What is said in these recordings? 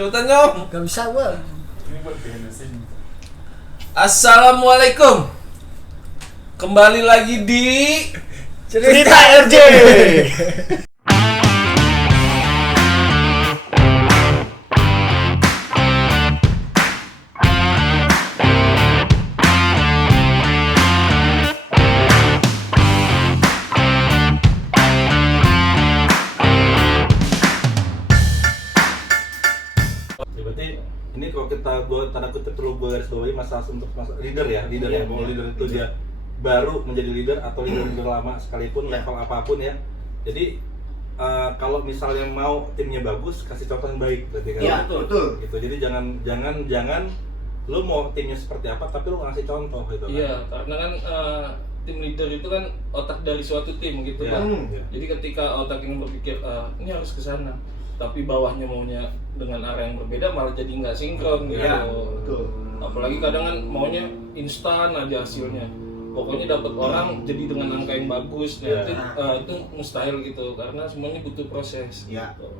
Cepetan dong. Gak bisa gua. Assalamualaikum. Kembali lagi di Cerita RJ. Berarti ini kalau gue tanda kutip perlu gue garis bawahi masalah untuk leader ya, mau leader itu dia baru menjadi leader atau leader lama sekalipun level apapun ya. Jadi kalau misalnya mau timnya bagus, kasih contoh yang baik berarti kan. Iya, betul. Gitu. Jadi jangan lu mau timnya seperti apa tapi lu ngasih contoh gitu kan. Iya, karena kan tim leader itu kan otak dari suatu tim gitu Iya. kan. Iya. Jadi ketika otak ini berpikir ini harus ke sana, tapi bawahnya maunya dengan arah yang berbeda malah jadi nggak sinkron gitu. Iya, betul. Apalagi kadang kan maunya instan aja hasilnya. Pokoknya dapat orang jadi dengan angka yang bagus, Iya. itu mustahil gitu karena semuanya butuh proses. Iya. Gitu.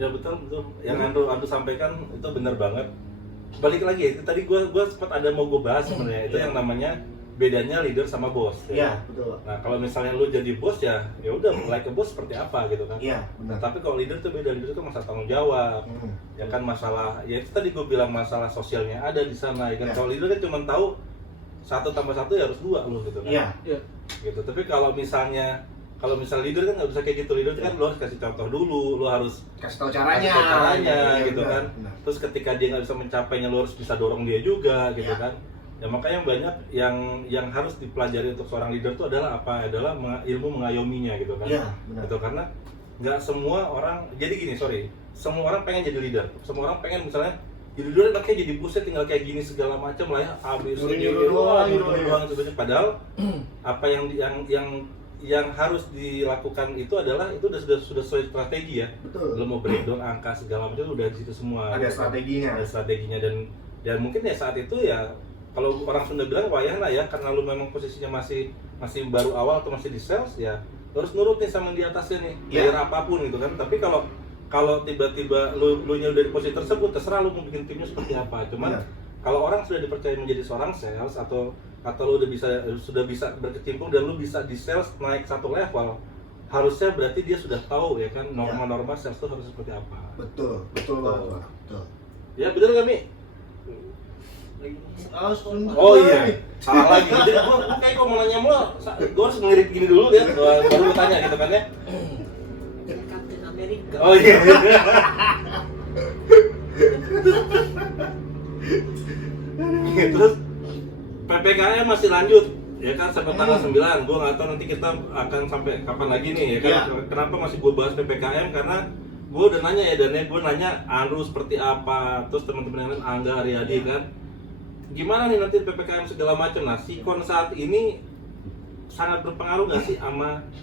Ya betul. Yang Andrew sampaikan itu benar banget. Balik lagi ya, itu tadi gue sempat ada mau gue bahas sebenarnya itu yang namanya bedanya leader sama bos. Iya, betul. Nah kalau misalnya lu jadi bos ya udah mulai ke bos seperti apa gitu kan. Iya, benar. Tapi kalau leader tuh beda, leader itu masalah tanggung jawab. Ya kan masalah, ya itu tadi gue bilang masalah sosialnya ada di sana ya kan. Iya. Kalau leader kan cuma tahu 1 tambah 1 ya harus 2 lu gitu kan. Iya. Iya. Gitu. Tapi kalau misalnya leader kan nggak bisa kayak gitu. Leader kan lu harus kasih contoh dulu, lu harus Kasih tahu caranya. kasih tahu caranya Iya, gitu benar, kan. benar. Terus ketika dia nggak bisa mencapainya lu harus bisa dorong dia juga gitu Iya. kan. Ya makanya banyak yang harus dipelajari untuk seorang leader itu adalah apa? Adalah ilmu mengayominya gitu kan. Iya, benar. Gitu karena nggak semua orang, jadi gini, semua orang pengen jadi leader. Semua orang pengen misalnya jadi leader anaknya jadi bosnya tinggal kayak gini segala macam lah ya, habis Nyuruh-nyuruh doang, gitu. Padahal apa yang harus dilakukan itu adalah itu sudah sesuai strategi ya. Betul. Lo mau breakdown angka segala macam udah di situ semua. Ada strateginya. Ada strateginya dan mungkin ya saat itu ya kalau orang Sunda bilang wayahna ya, karena lu memang posisinya masih baru awal atau masih di sales ya lu harus nurut nih sama yang di atasnya nih, bayar apapun gitu kan. Tapi kalau tiba-tiba lu nya udah di posisi tersebut, terserah lu mau bikin timnya seperti apa. Cuman kalau orang sudah dipercaya menjadi seorang sales atau lu sudah bisa berkecimpung dan lu bisa di sales naik satu level, harusnya berarti dia sudah tahu ya kan norma-norma sales itu harus seperti apa. Betul banget, Pak. Betul. Ya benar nggak Mi? Oh iya, salah lagi. Jadi gua kayak mau nanya mulu, gua harus ngelirip gini dulu ya, baru gua tanya gitu kan ya. Captain America. Oh iya. Terus PPKM masih lanjut ya kan sampai tanggal 9. Gua nggak tahu nanti kita akan sampai kapan lagi nih ya kan. Kenapa masih gua bahas PPKM? Karena gue udah nanya ya, dan gue nanya Andrew seperti apa, terus teman-teman yang lain Angga, Aryadi kan gimana nih nanti PPKM segala macam. Nah, sikon saat ini sangat berpengaruh nggak sih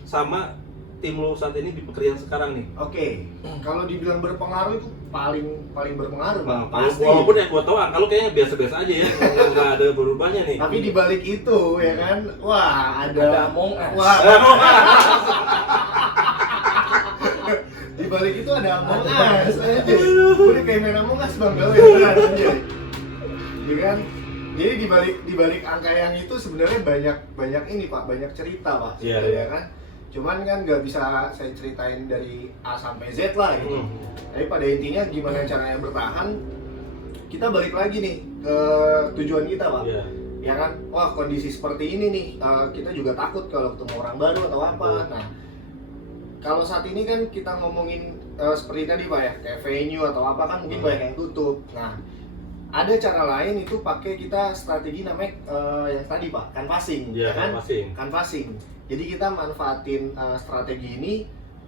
sama tim lo saat ini di pekerjaan sekarang nih? Oke, kalau dibilang berpengaruh itu paling berpengaruh, Nah, Bang. Pasti. walaupun yang gue tahu angka lo kayaknya biasa-biasa aja ya, nggak ada berubahnya nih. Tapi di balik itu ya kan, wah Ada Among Us. Wah, di balik itu ada Among Us aja. Udah kayak main Among Us Bang, gawe beneran aja. Ya kan? Jadi di balik angka yang itu sebenarnya banyak ini Pak, banyak cerita Pak. Iya, Ya kan? Cuman kan nggak bisa saya ceritain dari A sampai Z lah gitu. Tapi pada intinya gimana caranya bertahan, kita balik lagi nih ke tujuan kita Pak. Iya. Ya kan, wah kondisi seperti ini nih, kita juga takut kalau ketemu orang baru atau apa. Nah, kalau saat ini kan kita ngomongin seperti tadi Pak ya, kayak venue atau apa kan mungkin banyak yang tutup. Nah, ada cara lain itu pakai kita strategi namanya yang tadi Pak, canvassing, Iya, ya kan? canvassing. Jadi kita manfaatin strategi ini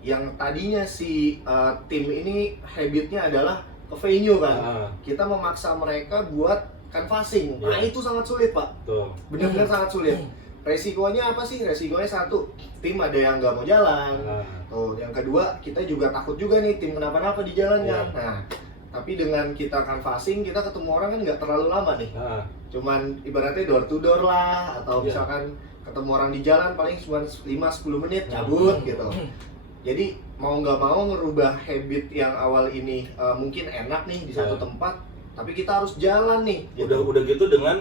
yang tadinya si tim ini habitnya adalah ke venue kan. Kita memaksa mereka buat canvassing. Nah, itu sangat sulit Pak. Tuh. Benar-benar sangat sulit. Resikonya apa sih? Resikonya satu, tim ada yang nggak mau jalan. Tuh, yang kedua, kita juga takut juga nih tim kenapa-napa di jalan kan. Nah, tapi dengan kita canvassing, kita ketemu orang kan nggak terlalu lama nih. Cuman ibaratnya door to door lah, atau misalkan ketemu orang di jalan paling cuma 5-10 menit cabut gitu. Jadi mau nggak mau ngerubah habit yang awal ini mungkin enak nih di satu tempat, tapi kita harus jalan nih. Udah gitu dengan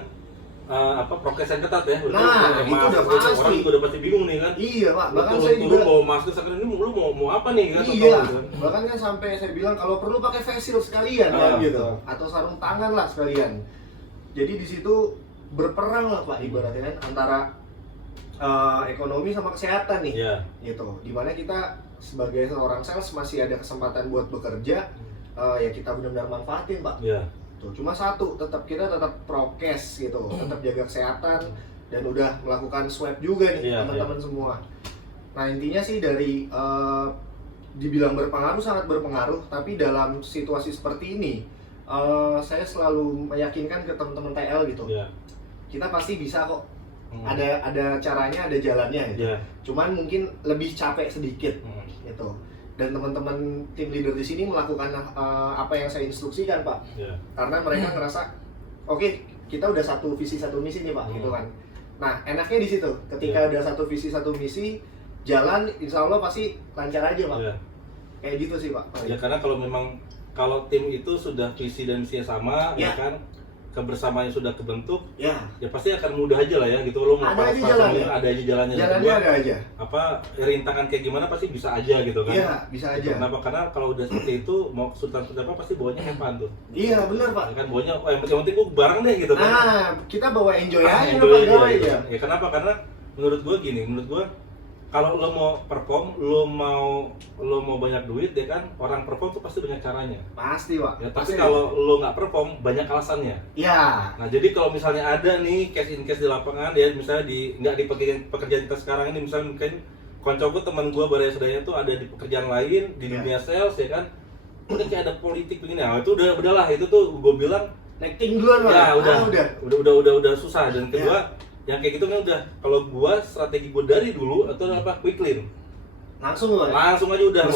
prokes yang ketat ya. Nah, itu udah pasti. Orang juga udah pasti bingung nih kan. Iya Pak, bahkan Betul, saya juga mau masker sekarang ini lu mau apa nih kan? iya, bahkan kan sampai saya bilang kalau perlu pakai face shield sekalian ya gitu, atau sarung tangan lah sekalian. Jadi di situ berperang lah Pak ibaratnya kan antara ekonomi sama kesehatan nih, gitu. Dimana kita sebagai seorang sales masih ada kesempatan buat bekerja, ya kita benar-benar manfaatin Pak. Tuh, cuma satu, kita tetap prokes gitu, tetap jaga kesehatan dan udah melakukan swab juga nih teman-teman semua. Nah intinya sih dari dibilang berpengaruh, sangat berpengaruh, tapi dalam situasi seperti ini saya selalu meyakinkan ke teman-teman TL gitu, kita pasti bisa kok. Ada caranya, ada jalannya gitu. Cuman mungkin lebih capek sedikit gitu. Dan teman-teman tim leader di sini melakukan apa yang saya instruksikan Pak. Karena mereka ngerasa oke, kita udah satu visi satu misi nih Pak gitu kan. Nah enaknya di situ, ketika ada satu visi satu misi, jalan insya Allah pasti lancar aja Pak. Kayak gitu sih Pak. Ya karena kalau tim itu sudah visi dan misinya sama, ya kan, kebersamaannya sudah kebentuk, ya pasti akan mudah aja lah ya gitu. Lo mau ada aja jalannya. Ada aja jalannya. Jalannya ada aja. Rintangan kayak gimana pasti bisa aja gitu kan. Iya, bisa aja. Kenapa? Karena kalau udah seperti itu mau kesulitan apa pasti bawanya hepan tuh. Iya, benar Pak. Ya kan bawanya yang penting gua bareng deh gitu kan. Nah, kita bawa enjoy aja ya. Ya kenapa? Karena menurut gua kalau lo mau perform, lo mau banyak duit ya kan, orang perform tuh pasti banyak caranya. Pasti Pak. Ya, tapi kalau lo nggak perform banyak alasannya. Iya. Nah jadi kalau misalnya ada nih case in case di lapangan ya, misalnya nggak di pekerjaan kita sekarang ini, misalnya mungkin koncoku teman gue baraya tuh ada di pekerjaan lain di dunia sales ya kan, udah kayak ada politik begini, nah itu udahlah itu tuh gue bilang netting duluan Pak. Ya udah susah. Dan kedua yang kayak gitu kan udah, kalau gua strategi gua dari dulu atau apa, quick clean langsung aja udah.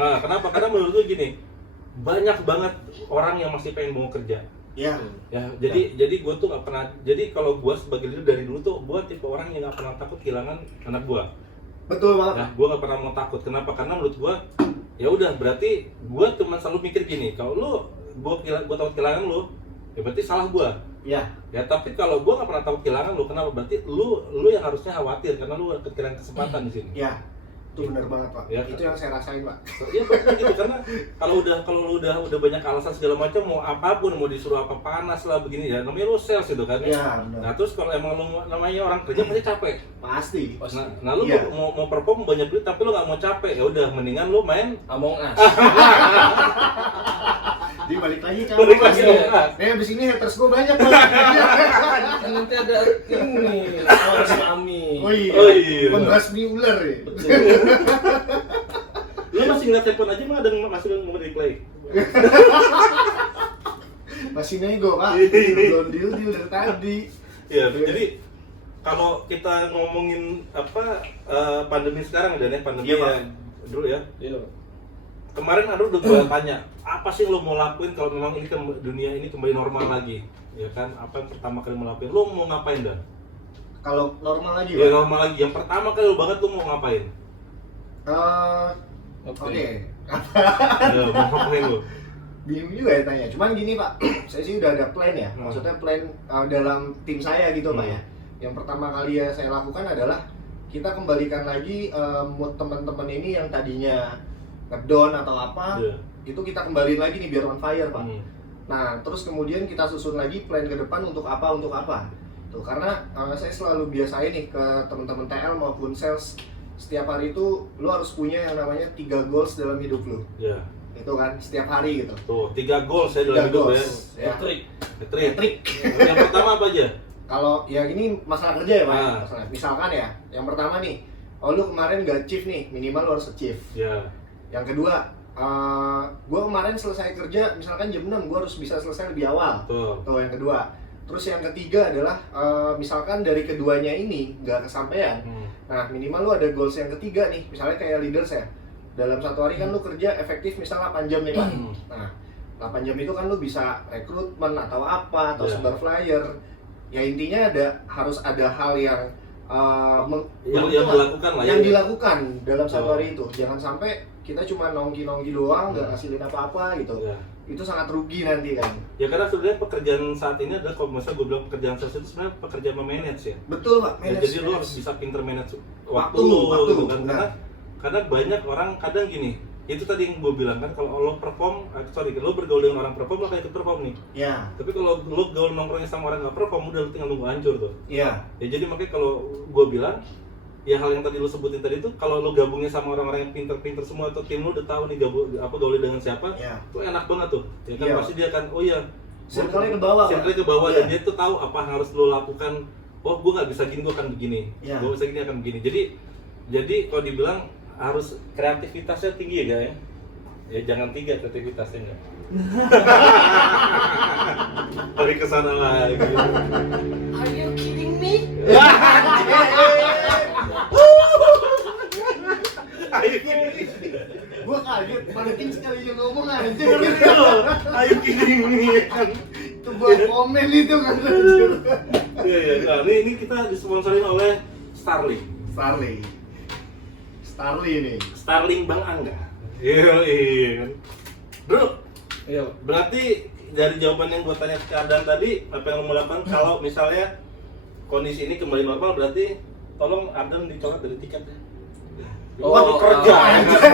Nah, kenapa? Karena menurut gue gini, banyak banget orang yang masih pengen mau kerja. Ya jadi gua tuh nggak pernah, jadi kalau gua sebagai leader dari dulu tuh gua tipe orang yang nggak pernah takut kehilangan anak gua. Betul banget. Nah, gua nggak pernah mau takut. Kenapa? Karena menurut gua ya udah, berarti gua cuma selalu mikir gini, kalau gua takut kehilangan lu, ya berarti salah gua. Ya tapi kalau gua nggak pernah takut kehilangan lu, kenapa? Berarti lu yang harusnya khawatir karena lu kehilangan kesempatan di sini. Ya, itu benar banget Pak. Ya, itu yang saya rasain Pak. Iya betul gitu, karena kalau lu udah banyak alasan segala macam, mau apapun, mau disuruh apa, panas lah begini ya, namanya lu sales gitu kan. Iya benar. Nah terus kalau emang lu namanya orang kerja pasti capek. Pasti. Nah lu mau perform banyak duit tapi lu nggak mau capek, ya udah mendingan lu main Among Us. Balik lagi kan. Abis ini haters gue banyak banget. Nanti ada ini, Ami. Oh iya. Membasmi ular ya. Lu masih ngeliat telepon aja mah, dan masih ngomong replay. Masih nego Pak. Belum deal dari tadi. Iya, jadi kalau kita ngomongin pandemi sekarang dan pandemi dulu ya. Iya. Kemarin udah gue tanya, apa sih lo mau lakuin kalau memang ini dunia ini kembali normal lagi, ya kan? Apa yang pertama kali mau lakuin? Lo mau ngapain dah? Kalau normal lagi? Ya normal lagi. Yang pertama kali lo banget lo mau ngapain? Oke. Ya, mau ngapain lo? Bingung juga ya tanya. Cuman gini Pak, saya sih udah ada plan ya. Maksudnya plan dalam tim saya gitu Pak ya. Yang pertama kali ya saya lakukan adalah kita kembalikan lagi mood teman-teman ini yang tadinya ngedown atau apa, itu kita kembaliin lagi nih biar on fire Pak. Nah terus kemudian kita susun lagi plan ke depan untuk apa. Tuh, karena saya selalu biasain nih ke teman-teman TL maupun sales, setiap hari itu lu harus punya yang namanya 3 goals dalam hidup lu. Itu kan setiap hari gitu. Tuh 3 goals ya dalam hidup ya. Trik. Yang pertama apa aja? Kalau ya ini masalah kerja ya Pak. Misalkan ya, yang pertama nih, lu kemarin gak achieve nih, minimal lu harus achieve. Yang kedua, gue kemarin selesai kerja misalkan jam 6, gue harus bisa selesai lebih awal. Tuh yang kedua. Terus yang ketiga adalah misalkan dari keduanya ini nggak kesampaian. Nah minimal lu ada goals yang ketiga nih, misalnya kayak leaders ya. Dalam satu hari kan lu kerja efektif misalnya 8 jam nih Pak. Nah 8 jam itu kan lu bisa rekrutmen atau apa, atau sebar flyer. Ya intinya harus ada hal yang dilakukan lah, yang dilakukan dalam satu hari itu. Jangan sampai kita cuma nongki-nongki doang, nggak ngasilin apa-apa gitu. Ya. Itu sangat rugi nanti kan. Ya karena sebenarnya pekerjaan saat ini adalah kalau misalnya gue bilang pekerjaan sales itu sebenarnya pekerjaan memanage ya. Betul Pak, Ya, jadi lo harus bisa pinter manage waktu Waktu, lo gitu kan. benar. Karena banyak orang kadang gini, itu tadi yang gue bilang kan kalau lo perform, lo bergaul dengan orang perform lo kayak ikut perform nih. Ya, Tapi kalau lo gaul nongkrongnya sama orang nggak perform, udah lo tinggal nunggu hancur tuh. iya. Ya jadi makanya kalau gue bilang, ya hal yang tadi lo sebutin tadi itu kalau lo gabungnya sama orang-orang yang pinter-pinter semua atau tim lo udah tahu nih gaulnya dengan siapa, Iya. tuh enak banget tuh. Ya kan Iya. pasti dia kan, oh iya, Circle-nya ke bawah, Pak. circle-nya ke bawah Iya. dan dia tuh tahu apa yang harus lo lakukan. Oh, gue nggak bisa gini, gue akan begini. Iya. Gue bisa gini akan begini. Jadi kalau dibilang harus kreativitasnya tinggi ya, guys. Ya jangan 3 kreativitasnya enggak. Hari kesana lagi. Are you kidding me? Ayo gini. Gua kaget, makin sekali yang ngomong aja. Ayo gini kan. Itu buat komen itu kan anjir. Iya iya. Nah, ini kita disponsorin oleh Starling. Starly nih. Starling Bang Angga. Iya kan. Bro, Iya. berarti dari jawaban yang gue tanya ke Adam tadi, apa yang lo mau lakukan kalau misalnya kondisi ini kembali normal, berarti tolong Adam dicoret dari tiket ya. Oh, Wah, kerja.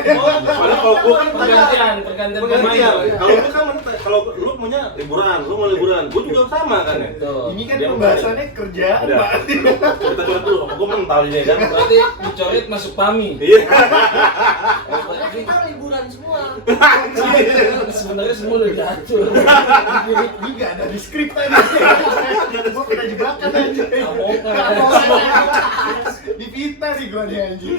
Soalnya kalau gue kan pergantian pergantian. Kalau gue kan kalau lu maunya liburan, lu mau liburan, gue juga sama kan ya. Betul. Ini kan Dia pembahasannya kerjaan, Ada. Pak. Kita coret dulu, apa gue mental ini kan. Berarti dicoret masuk PAMI. Iya. Soalnya kita liburan semua. Sebenarnya semua udah diatur. Ini nggak ada di skrip tadi. Gua kena jebakan aja. Kamongan. Di pita nih gua nih anjing.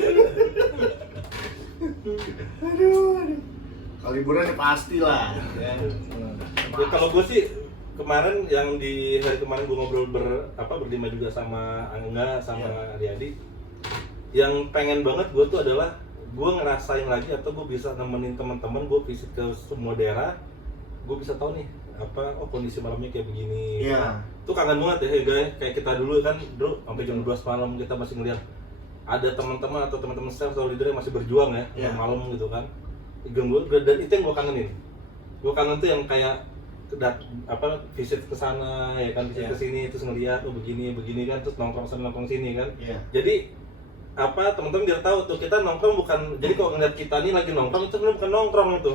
Aduh. Kalau liburan ya pasti lah. Ya. Ya, kalau gue sih kemarin yang di hari kemarin gue ngobrol berlima juga sama Angga sama Adi-Adi. Yang pengen banget gue tuh adalah gue ngerasain lagi atau gue bisa nemenin teman-teman gue visit ke semua daerah, gue bisa tahu nih kondisi malamnya kayak begini. Iya. Tuh kangen banget ya guys, kayak kita dulu kan bro sampai jam 12 malam kita masih ngeliat ada teman-teman atau teman-teman staff atau leader yang masih berjuang ya Iya. malam gitu kan. Dan itu yang gue kangenin. Gue kangen tuh yang kayak visit ke sana ya kan, visit Iya. ke sini terus ngeliat begini kan, terus nongkrong sana nongkrong sini kan. Iya. Jadi teman-teman biar tahu tuh kita nongkrong bukan, jadi kalau ngeliat kita nih lagi nongkrong itu sebenarnya bukan nongkrong itu.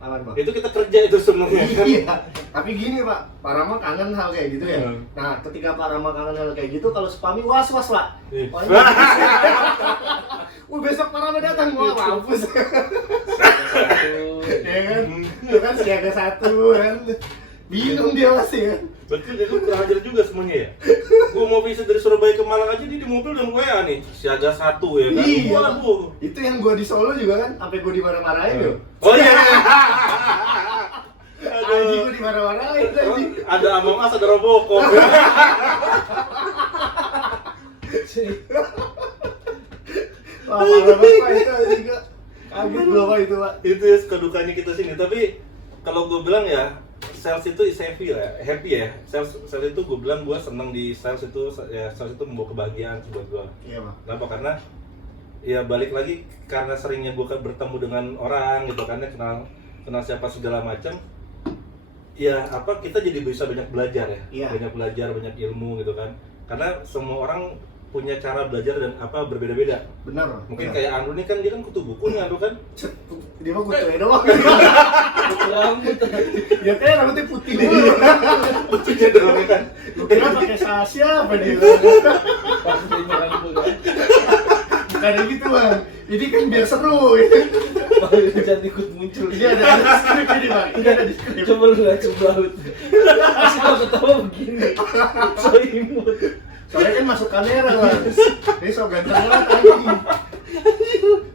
Aman, Pak. Itu kita kerja itu sebenarnya kan. Iya. Tapi gini, Pak. Pak Rama kangen hal kayak gitu ya. Hmm. Nah, ketika Pak Rama kangen hal kayak gitu, kalau Spami was-was, Pak. Iya. Oh, ini besok Pak Rama datang, wah mampus. Ya kan? Itu kan siaga 1 kan. Bingung dia pasti kan. Berarti dia tuh kurang ajar juga semuanya ya. Gua mau visit dari Surabaya ke Malang aja dia di mobil udah WA nih, siaga 1 ya kan. Iya. Waduh. Itu yang gua di Solo juga kan, sampai gua dimarah-marahin loh. Oh iya. Anjing gua dimarah-marahin anjing. Ada Among Us, ada Robocop. Wah, parah banget Pak itu anjing gua. Kaget gua Pak itu, Pak. Itu ya suka dukanya kita sini. Tapi kalau gue bilang ya, sales itu is happy ya. Sales itu gue bilang gue seneng di sales itu membawa kebahagiaan buat gue. Iya, Pak. Kenapa? Karena ya balik lagi karena seringnya gue bertemu dengan orang gitu kan, kenal siapa segala macam. Ya kita jadi bisa banyak belajar ya. Iya. Banyak belajar, banyak ilmu gitu kan. Karena semua orang punya cara belajar dan berbeda-beda. Benar. Mungkin benar. kayak Andrew nih kan dia kan kutu buku nih Andrew kan. Dia mah kutunya doang. Rambut. Ya kayak rambutnya putih dulu. Kutunya doang kan. Gua kira pakai Sasha apa dia. Pas dia rambut kan. Bukan gitu, Bang. Ini kan biar seru gitu. Baru jadi ikut muncul. Ini ada skrip ini, Bang. Ini ada di skrip. Coba lu lihat sebelah lu. Masih kau ketawa begini. So imut. Soalnya kan masuk kamera, Bang. Ini so ganteng banget anjing.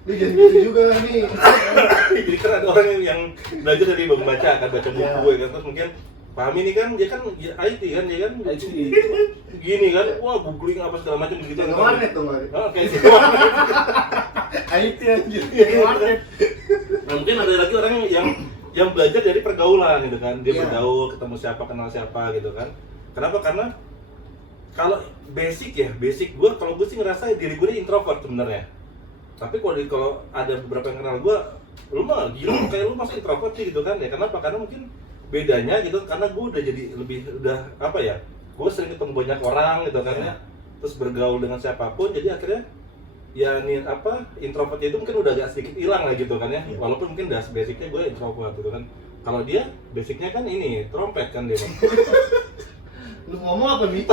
Ini jangan gitu juga nih. Jadi kan ada orang yang belajar dari membaca kan, baca buku Iya. gue kan, terus mungkin Fahmi nih kan dia kan IT kan, dia kan IT. gini kan, wah googling apa segala macam begitu Yang warnet tuh, Bang. Oh, kayak gitu. IT anjir. Yang warnet. Nah mungkin ada lagi orang yang belajar dari pergaulan gitu kan, dia Iya. bergaul, ketemu siapa, kenal siapa gitu kan. Kenapa? Karena kalau basic gue, kalau gue sih ngerasa diri gue ini introvert sebenarnya. Tapi kalau ada beberapa yang kenal gue, lu mah gila kayak lu masih introvert sih gitu kan ya. Kenapa? Karena mungkin bedanya gitu karena gue udah jadi udah apa ya, gue sering ketemu banyak orang gitu kan ya, terus bergaul dengan siapapun, jadi akhirnya ya nih apa introvert itu mungkin udah agak sedikit hilang lah gitu kan ya, walaupun mungkin das basicnya gue introvert gitu kan. Kalau dia basicnya kan ini trompet kan dia. Lu ngomong apa nih?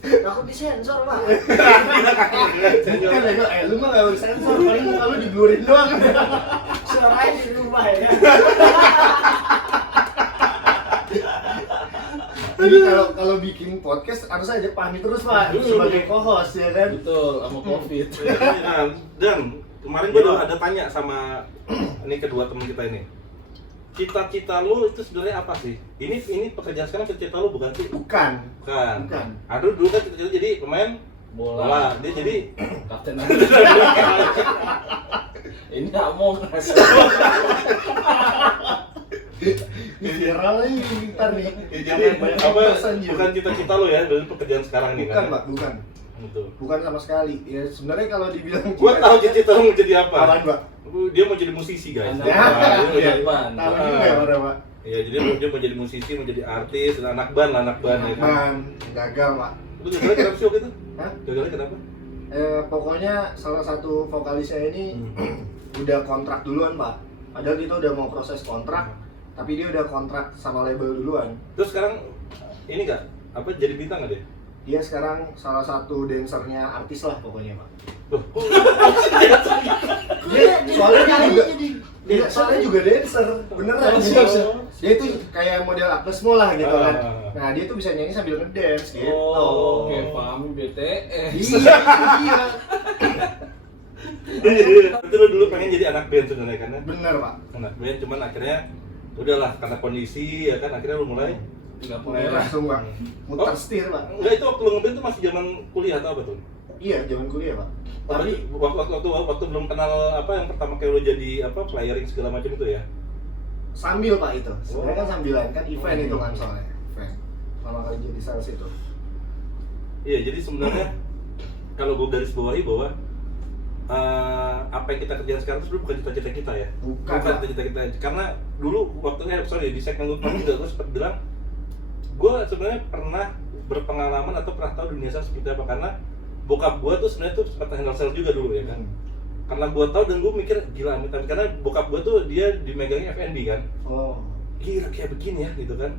Aku disensor, Pak. Bukan ya, lu mah gak harus sensor, paling muka lu diblurin doang. Suaranya di rumah ya. Jadi kalau bikin podcast harus aja pamit terus Pak, sebagai co-host ya kan. Betul, sama Covid. Dan kemarin gue ada tanya sama ini kedua teman kita ini. Cita-cita lu itu sebenarnya apa sih? Ini pekerjaan sekarang cita-cita lu bukan sih? Bukan. Aduh dulu kan cita-cita jadi pemain bola. Dia jadi Kapten ini Among Us. Ini viral nih, ntar nih. jadi apa? Bukan cita-cita lu ya dari pekerjaan sekarang nih Bukan kan? Pak, bukan. Betul. Bukan sama sekali. Ya sebenarnya kalau dibilang Gua tahu cita-cita lu mau jadi apa? Apaan, Pak? Dia mau jadi musisi guys. Anak Ya, iya, iya. Tahu juga ya pada Pak. Iya, jadi dia mau jadi musisi, mau jadi artis, anak band ya kan. Man, gagal Pak. Lu gagal kenapa sih waktu itu? Hah? Gagalnya kenapa? Pokoknya salah satu vokalisnya ini udah kontrak duluan Pak. Padahal kita udah mau proses kontrak, tapi dia udah kontrak sama label duluan. Terus sekarang ini enggak apa jadi bintang nggak dia? Dia sekarang salah satu dancernya artis lah pokoknya Pak. Loh, Dia soalnya juga dancer, beneran. Oh, siap. Dia itu kayak model Agnes Mo lah gitu kan. Ah. Nah dia tuh bisa nyanyi sambil ngedance gitu. Oh, oke, paham BTS. Iya, iya. itu lu dulu pengen jadi anak band sebenarnya kan? Ya? Bener Pak. Anak band cuman akhirnya udahlah karena kondisi ya kan akhirnya lu mulai Nggak Mulai boleh. langsung Pak. Muter setir Pak. enggak itu waktu lu ngeband itu masih zaman kuliah atau apa tuh? Iya, zaman kuliah Pak. Tapi waktu belum kenal apa yang pertama kayak lu jadi apa flyering segala macam itu ya? Sambil Pak itu. Sebenarnya kan sambilan kan event itu kan soalnya. Event. Pertama kali jadi sales itu. Iya, jadi sebenarnya kalau gue garis bawahi bahwa apa yang kita kerjakan sekarang itu bukan cita-cita kita ya. Bukan, Pak. cita-cita kita. Karena dulu waktunya sorry di segmen gue juga gue sempat bilang gue sebenarnya pernah berpengalaman atau pernah tahu dunia sales seperti apa karena bokap gue tuh sebenarnya tuh sempat handle sales juga dulu ya kan. Karena gue tahu dan gue mikir gila amit-amit karena bokap gue tuh dia dimegangnya F&B kan. Oh. Gila kayak begini ya gitu kan.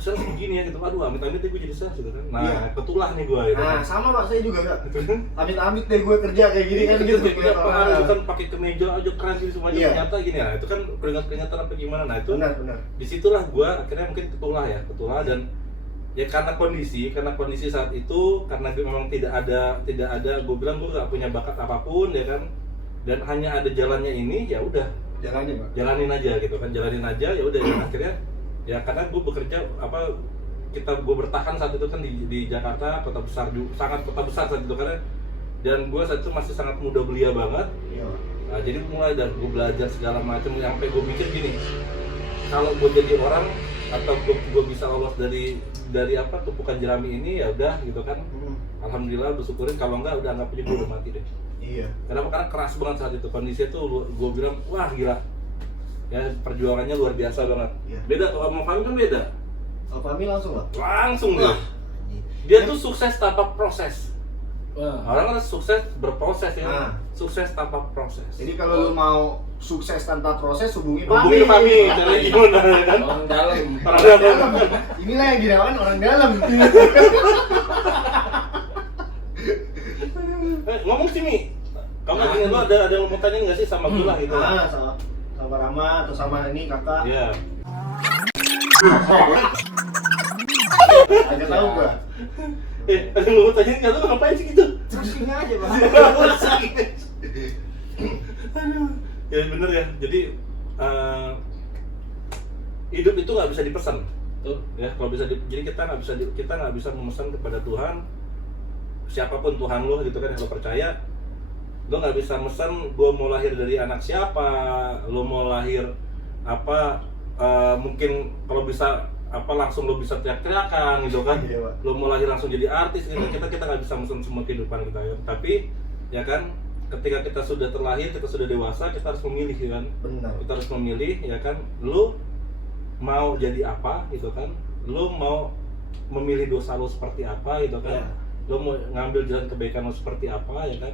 Sales begini ya gitu. Aduh amit-amit deh gue jadi sales gitu kan. Nah, Iya. ketulah nih gue gitu. Nah, kan. sama Pak, saya juga enggak. Gitu kan. Amit-amit deh gue kerja kayak gini kan gitu. Lihat orang itu kan pakai kemeja aja keren gitu semuanya Iya. ternyata gini ya. Itu kan keringat-keringatan apa gimana. Nah, itu Benar. disitulah gue akhirnya mungkin ketulah dan ya karena kondisi saat itu karena memang tidak ada gue bilang gue gak punya bakat apapun ya kan dan hanya ada jalannya ini ya udah Jalannya Pak. jalanin aja gitu kan ya udah dan akhirnya ya karena gue bekerja gue bertahan saat itu kan di Jakarta kota besar sangat kota besar saat itu karena dan gue saat itu masih sangat muda belia banget. Iya Pak. Nah, jadi mulai dari gue belajar segala macam sampai gue mikir gini kalau gue jadi orang atau gue bisa lolos dari apa tumpukan jerami ini ya udah gitu kan alhamdulillah bersyukurin kalau enggak udah anggap aja gue udah mati deh. Iya. Kenapa? Karena keras banget saat itu kondisinya tuh gue bilang wah gila ya perjuangannya luar biasa banget. Iya. Beda kalau sama Fahmi kan beda Kalau Fahmi langsung Pak. langsung dia tuh sukses tanpa proses. Wah, Orang kan sukses berproses ya. Ah. Sukses tanpa proses. Jadi kalau lu mau sukses tanpa proses hubungi hubungi Fahmi, caranya gimana ya kan? orang dalam. Orang Orang dalam. dalam. Inilah yang dirawan orang dalam. Ngomong sini. Kamu lu ada yang mau tanya nggak sih sama gue lah gitu? Sama Rama atau sama ini kakak. Iya. Agak tahu gua. Ada yang mau tanya nggak tuh ngapain sih gitu? Pusing aja, Pak. Aduh. Ya bener ya. Jadi hidup itu nggak bisa dipesan. Tuh. Ya kalau bisa jadi kita nggak bisa memesan kepada Tuhan siapapun Tuhan lo gitu kan yang lo percaya. Lo nggak bisa mesen gue mau lahir dari anak siapa, lo mau lahir apa mungkin kalau bisa apa langsung lo bisa teriak-teriakan gitu kan. Iya, Pak. Lo mau lahir langsung jadi artis gitu kita nggak bisa mesen semua kehidupan kita ya. Tapi ya kan ketika kita sudah terlahir, kita sudah dewasa, kita harus memilih kan. Benar. Kita harus memilih ya kan, lu mau jadi apa gitu kan, lu mau memilih dosa lu seperti apa gitu kan, lu mau ngambil jalan kebaikan lu seperti apa ya kan,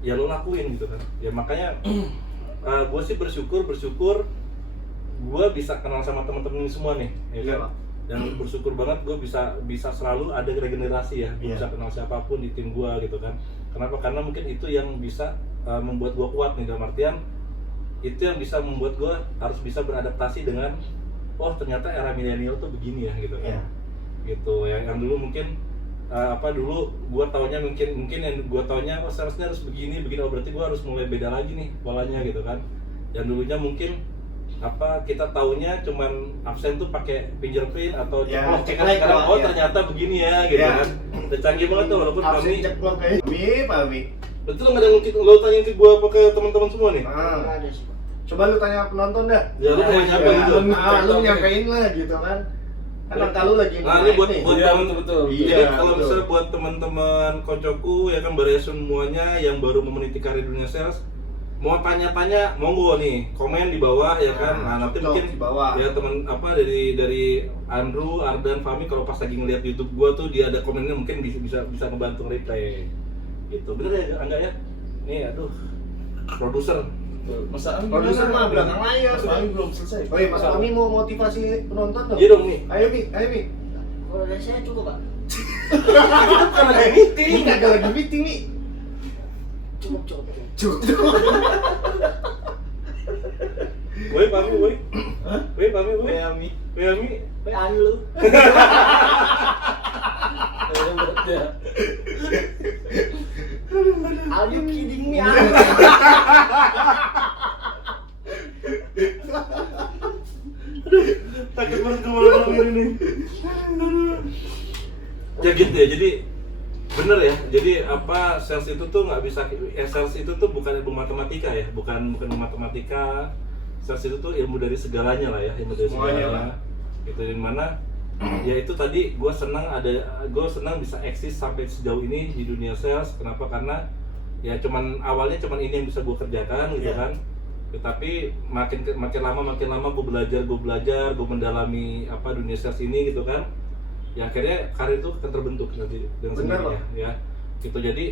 ya lu lakuin gitu kan. Ya makanya gue sih bersyukur gue bisa kenal sama teman-teman ini semua nih ya kan. Iya, Pak. Dan bersyukur banget gue bisa selalu ada regenerasi ya, gue Iya. bisa kenal siapapun di tim gue gitu kan. Kenapa? Karena mungkin itu yang bisa membuat gue kuat nih, dalam artian itu yang bisa membuat gue harus bisa beradaptasi dengan oh ternyata era milenial tuh begini ya gitu kan. Iya. Gitu yang dulu mungkin dulu gue taunya mungkin yang gue taunya oh seharusnya harus begini oh berarti gue harus mulai beda lagi nih polanya gitu kan. Yang dulunya mungkin kita taunya cuman absen tuh pakai fingerprint atau Ya, ceklok ceklek, sekarang Pak, oh ya. ternyata begini ya gitu Ya. kan. Udah canggih banget tuh walaupun Absen kami ceklok kayak Pak Mi. betul nggak ada yang lo tanya ke gue apa ke teman-teman semua nih. Ah. Ada sih, Pak. Coba lu tanya penonton dah. Ya lu mau siapa Ya, gitu. lu nyampein lah gitu kan. Kan angka lu lagi Nah ini buat naik nih. Iya, betul. Iya, Jadi kalau betul. misalnya buat teman-teman koncoku ya kan baru semuanya yang baru meniti karir dunia sales, mau tanya-tanya monggo nih komen di bawah ya kan. Nah nanti cocok mungkin di bawah. ya teman dari Andrew, Ardan, Fahmi kalau pas lagi ngeliat YouTube gua tuh dia ada komennya mungkin bisa ngebantu reply gitu. Bener ya enggak ya? Nih aduh produser. Masa Produser mah belakang layar. Mas Fahmi belum selesai. Oh iya, Mas Fahmi mau motivasi penonton dong. Iya dong nih. Ayo Mi. Kalau dari saya cukup, Pak. Kan lagi meeting. Ini kagak lagi meeting Mi. Cukup. Cukup. Woi Fahmi, woi. Hah? Woi Fahmi, woi. Miami. Fahmi. Pean lu. Yang berat ya. Are you kidding me? Takut banget gue malam ini. Ya gitu ya, jadi bener ya. Jadi sales itu tuh nggak bisa, sales itu tuh bukan ilmu matematika ya, bukan ilmu matematika. Sales itu tuh ilmu dari segalanya lah ya, ilmu dari Semuanya segalanya. Itu di mana? Ya itu tadi gue senang bisa eksis sampai sejauh ini di dunia sales. Kenapa? Karena ya awalnya cuman ini yang bisa gue kerjakan gitu Iya. kan. Tetapi makin lama gue belajar, gue mendalami dunia sales ini gitu kan. Ya akhirnya karir itu akan terbentuk nanti dengan Bener, sendirinya ya. Gitu. Jadi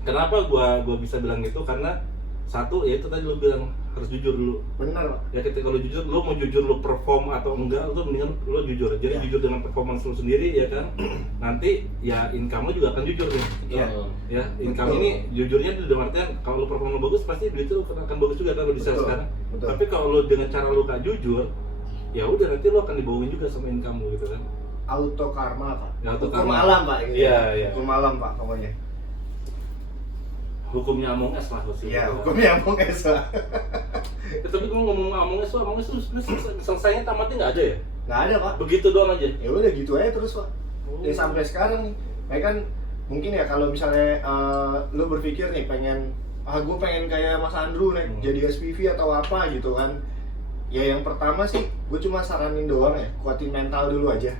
kenapa gua bisa bilang gitu? Karena satu ya itu tadi lu bilang harus jujur dulu. Benar, Pak. Ya ketika lu jujur, lu mau jujur lu perform atau enggak, lu mendingan lu jujur. Jadi Ya. jujur dengan performance lu sendiri ya kan. Nanti ya income lu juga akan jujur nih. Iya. Ya, income Betul. ini jujurnya itu dalam artian kalau lu perform lu bagus pasti duit lu akan bagus juga kan lu di sales Betul. kan. Betul. Tapi kalau lu dengan cara lu gak jujur, ya udah nanti lu akan dibohongin juga sama income lu gitu kan. Auto karma, Pak. Ya, auto Hukum karma. alam, Pak. Gitu. Iya, iya. Hukum alam, Pak, pokoknya. Hukumnya Among Us lah pasti. Iya, hukumnya Among Us, Pak. Tapi kalau ngomong Among Us tuh selesainya tamatnya nggak ada ya? Nggak ada, Pak. Begitu doang aja. Ya udah gitu aja terus, Pak. Ya sampai sekarang nih. Ya kan mungkin ya kalau misalnya lu berpikir nih pengen gue pengen kayak Mas Andrew nih jadi SPV atau apa gitu kan. Ya yang pertama sih gue cuma saranin doang ya, kuatin mental dulu aja.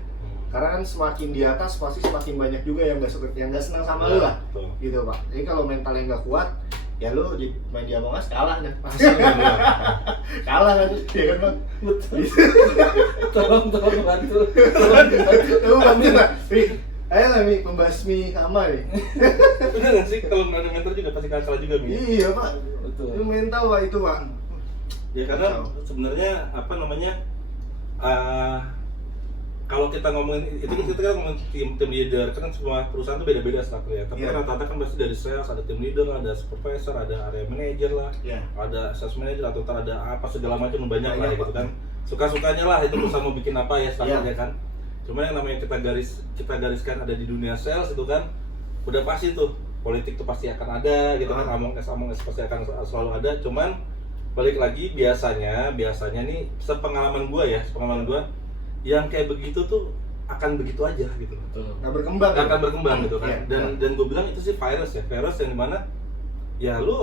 Karena kan semakin di atas pasti semakin banyak juga yang nggak senang sama lu lah. Betul. Gitu, Pak. Jadi kalau mentalnya nggak kuat, ya lu main di Among Us kalah deh. Kalah kan, ya kan, Bang? Betul. Tolong bantu. Lu bantu lah. Ayo lah Mi, pembasmi hama nih. Bener nggak sih kalau nggak ada mentor juga pasti kalah juga Mi? Iya, Pak. Betul. Itu mental, Pak, itu, Pak. Ya karena sebenarnya kalau kita ngomongin itu kita kan ngomongin tim leader kan semua perusahaan tuh beda-beda strukturnya. Tapi Iya. rata-rata kan pasti dari sales ada tim leader, ada supervisor, ada area manager lah, Iya. ada sales manager atau ada apa segala macam banyak lah Banyak, gitu Pak. kan. Suka-sukanya lah itu perusahaan mau bikin apa ya strukturnya Iya. kan. Cuma yang namanya kita gariskan ada di dunia sales itu kan udah pasti tuh politik tuh pasti akan ada gitu kan. Among Us pasti akan selalu ada. Cuman balik lagi biasanya nih sepengalaman gua yang kayak begitu tuh akan begitu aja gitu. Betul. Nggak berkembang. Nggak akan berkembang gitu kan. Iya. Dan gue bilang itu sih virus yang dimana ya lu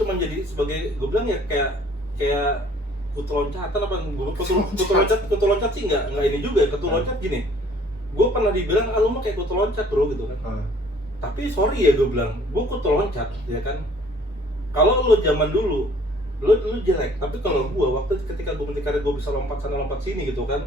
cuma jadi sebagai gue bilang ya kayak kutu loncatan apa kutu loncat sih nggak ini juga kutu loncat gini. Gue pernah dibilang lu mah kayak kutu loncat bro gitu kan. Tapi sorry ya gue bilang gue kutu loncat ya kan. kalau lu zaman dulu lu jelek, tapi kalau gua waktu ketika gua meniti karir gua bisa lompat sana lompat sini gitu kan,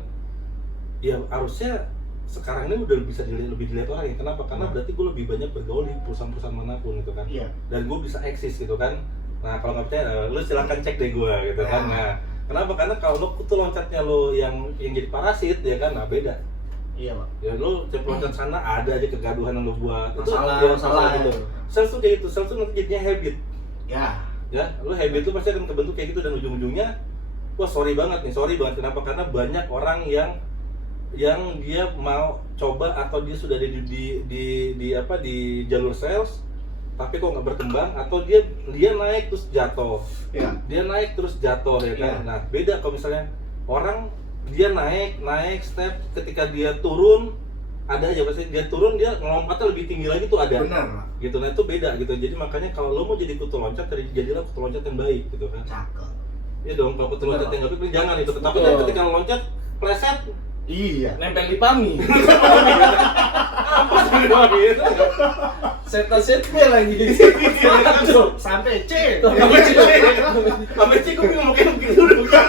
ya harusnya sekarang ini udah bisa lebih dilihat orang ya. Kenapa? Karena berarti gua lebih banyak bergaul di perusahaan-perusahaan manapun gitu kan. Iya. Dan gua bisa eksis gitu kan. Nah kalau nggak percaya, lu silakan cek deh gua gitu kan. Nah kenapa? Karena kalau lu tuh loncatnya lo yang jadi parasit ya kan, nah beda. Iya, Pak. Ya lu tiap loncat sana ada aja kegaduhan yang lu buat. Masalah gitu. itu. Sales tuh kayak gitu, sales tuh nanti jadinya habit. Ya. Lu habit tuh pasti akan kebentuk kayak gitu dan ujung-ujungnya wah sorry banget kenapa? Karena banyak orang yang dia mau coba atau dia sudah ada di jalur sales tapi kok nggak berkembang, atau dia naik terus jatuh. Iya. Dia naik terus jatuh ya kan. Iya. Nah, beda kalau misalnya orang dia naik step, ketika dia turun ada aja pasti dia turun, dia ngelompatnya lebih tinggi lagi tuh ada. Benar, Pak. Gitu, nah itu beda gitu. Jadi makanya kalau lo mau jadi kutu loncat, jadilah kutu loncat yang baik gitu kan. Cakep. Iya dong, kalau kutu loncat yang nggak baik jangan itu. Tapi Betul. ketika lo loncat pleset Iya. Nempel di pami. apa sih gitu. Set-setnya lagi. Sampai C. Sampai sih gue bingung kayak begitu udah bukan.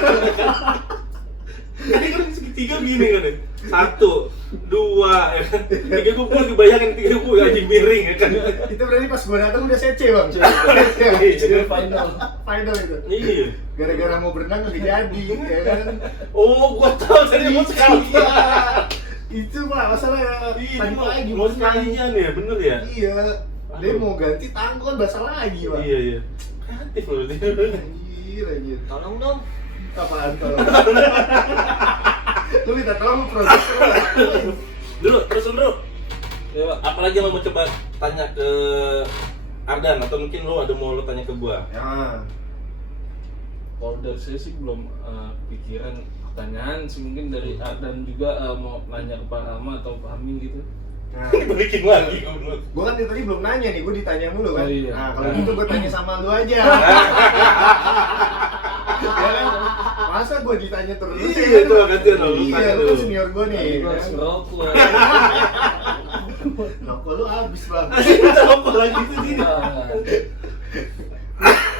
Tadi kan segitiga gini kan ya. 1, 2, ya kan. 3 gue pun dibayangin 3 gue aja miring ya kan. Itu berarti pas gua datang udah C, Bang. Jadi final. Final itu. Iya. Gara-gara mau berenang nggak jadi, ya kan? Oh, gue tahu tadi mau sekali. Itu Pak, masalah Iya, tadi pagi mau sekalian ya, bener ya? Iya. Dia Aduh. mau ganti tangkon basah lagi, Pak. Iya. Kreatif loh dia. Anjir. Tolong dong. Apaan tolong? Lu minta tolong produser lah. Dulu, terus bro. Ya, Pak. Apalagi lo mau coba tanya ke Ardan atau mungkin lo ada mau lo tanya ke gua? Ya. Kalau dari saya sih belum pikiran pertanyaan sih, mungkin dari Ardan juga mau nanya ke Pak Rama atau Pak Amin gitu. Nah, Balikin lagi goblok. gua kan tadi belum nanya nih, gua ditanya mulu kan. Oh, iya. Nah, kalau gitu gua tanya sama lu aja. Ya kan? Masa gua ditanya terus? Iya, ya kan? itu gantian lo, lu Iya, tanya lu dulu. kan senior gua nih. Gue harus kan? ngerokok. Rokok lu habis, Bang. Apa lagi itu sih?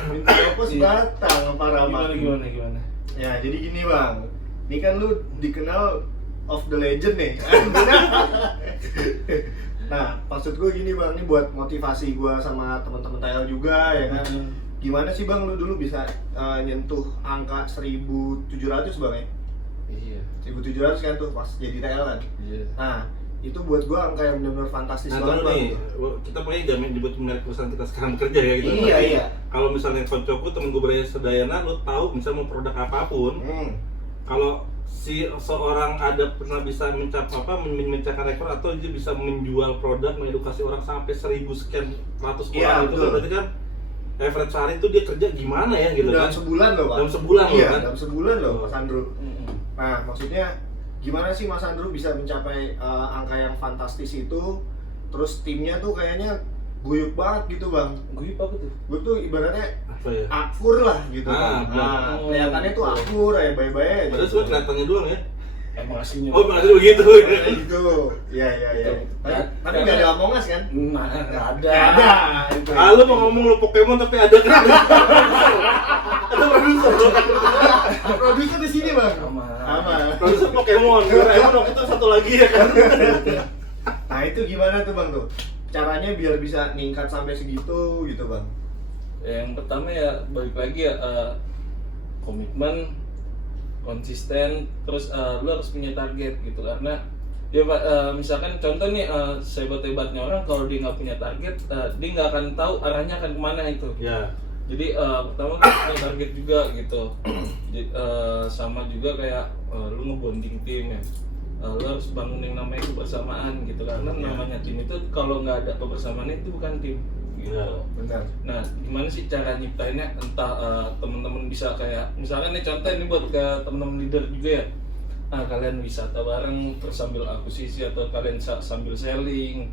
Minta rokok sebatang sama Rama. Gimana? Ya, jadi gini, Bang. Ini kan lu dikenal of the legend nih. Nah, maksud gue gini, Bang, ini buat motivasi gue sama teman-teman TL juga ya kan. Gimana sih, Bang, lu dulu bisa nyentuh angka 1.700, Bang ya? Iya. 1.700 kan tuh pas jadi TL kan. Iya. Nah, itu buat gue angka yang benar-benar fantastis Nah, banget, kalau Bang. nih, kita pokoknya jamin nyebut merek perusahaan kita sekarang bekerja ya gitu. Iya, iya. Kalau misalnya kocokku temen gue beraya sedayana, lo tahu misalnya mau produk apapun, kalau si seorang ada pernah bisa memecahkan rekor atau dia bisa menjual produk, mengedukasi orang sampai 1000 sekian ratus Iya, orang itu betul. berarti kan average sehari itu dia kerja gimana ya gitu Dalam kan? sebulan loh, Pak. Dalam sebulan loh, iya, kan? dalam sebulan loh, Mas Andrew. Mm-mm. Nah, maksudnya gimana sih Mas Andrew bisa mencapai angka yang fantastis itu? Terus timnya tuh kayaknya guyup banget gitu, Bang. Gue apa tuh? Gue tuh ibaratnya Apa ya? akur lah gitu. Ah, Bang. Nah, betul. kelihatannya tuh akur, ya baik-baik aja. Padahal cuma kelihatannya doang ya. Emang aslinya. Oh, berarti begitu. Kayak gitu. Iya, iya, iya. Ya, Tapi nggak ada Among Us kan? Nah, nggak ada. Nggak ada. Itu. Ah, lu mau ngomong lu Pokemon tapi ada kan? Ada produser lu. Produser di sini, Bang. Aman. Produser Pokemon. Doraemon waktu itu satu lagi ya kan. Nah, itu gimana tuh, Bang tuh? Caranya biar bisa ningkat sampai segitu gitu, Bang. Yang pertama ya balik lagi ya komitmen, konsisten, terus lu harus punya target gitu. Karena dia misalkan contoh nih sehebat-hebatnya orang kalau dia nggak punya target, dia nggak akan tahu arahnya akan kemana itu. Ya. Jadi pertama kita punya target juga gitu. Jadi, sama juga kayak lu ngebonding tim ya. Lu harus bangun yang namanya kebersamaan gitu, karena namanya tim itu kalau nggak ada kebersamaan itu bukan tim gitu. Ya, benar. Nah, gimana sih cara nyiptainnya? Entah teman-teman bisa kayak misalkan nih contoh ini buat ke teman-teman leader juga ya. Kalian wisata bareng terus sambil akuisisi atau kalian sambil selling.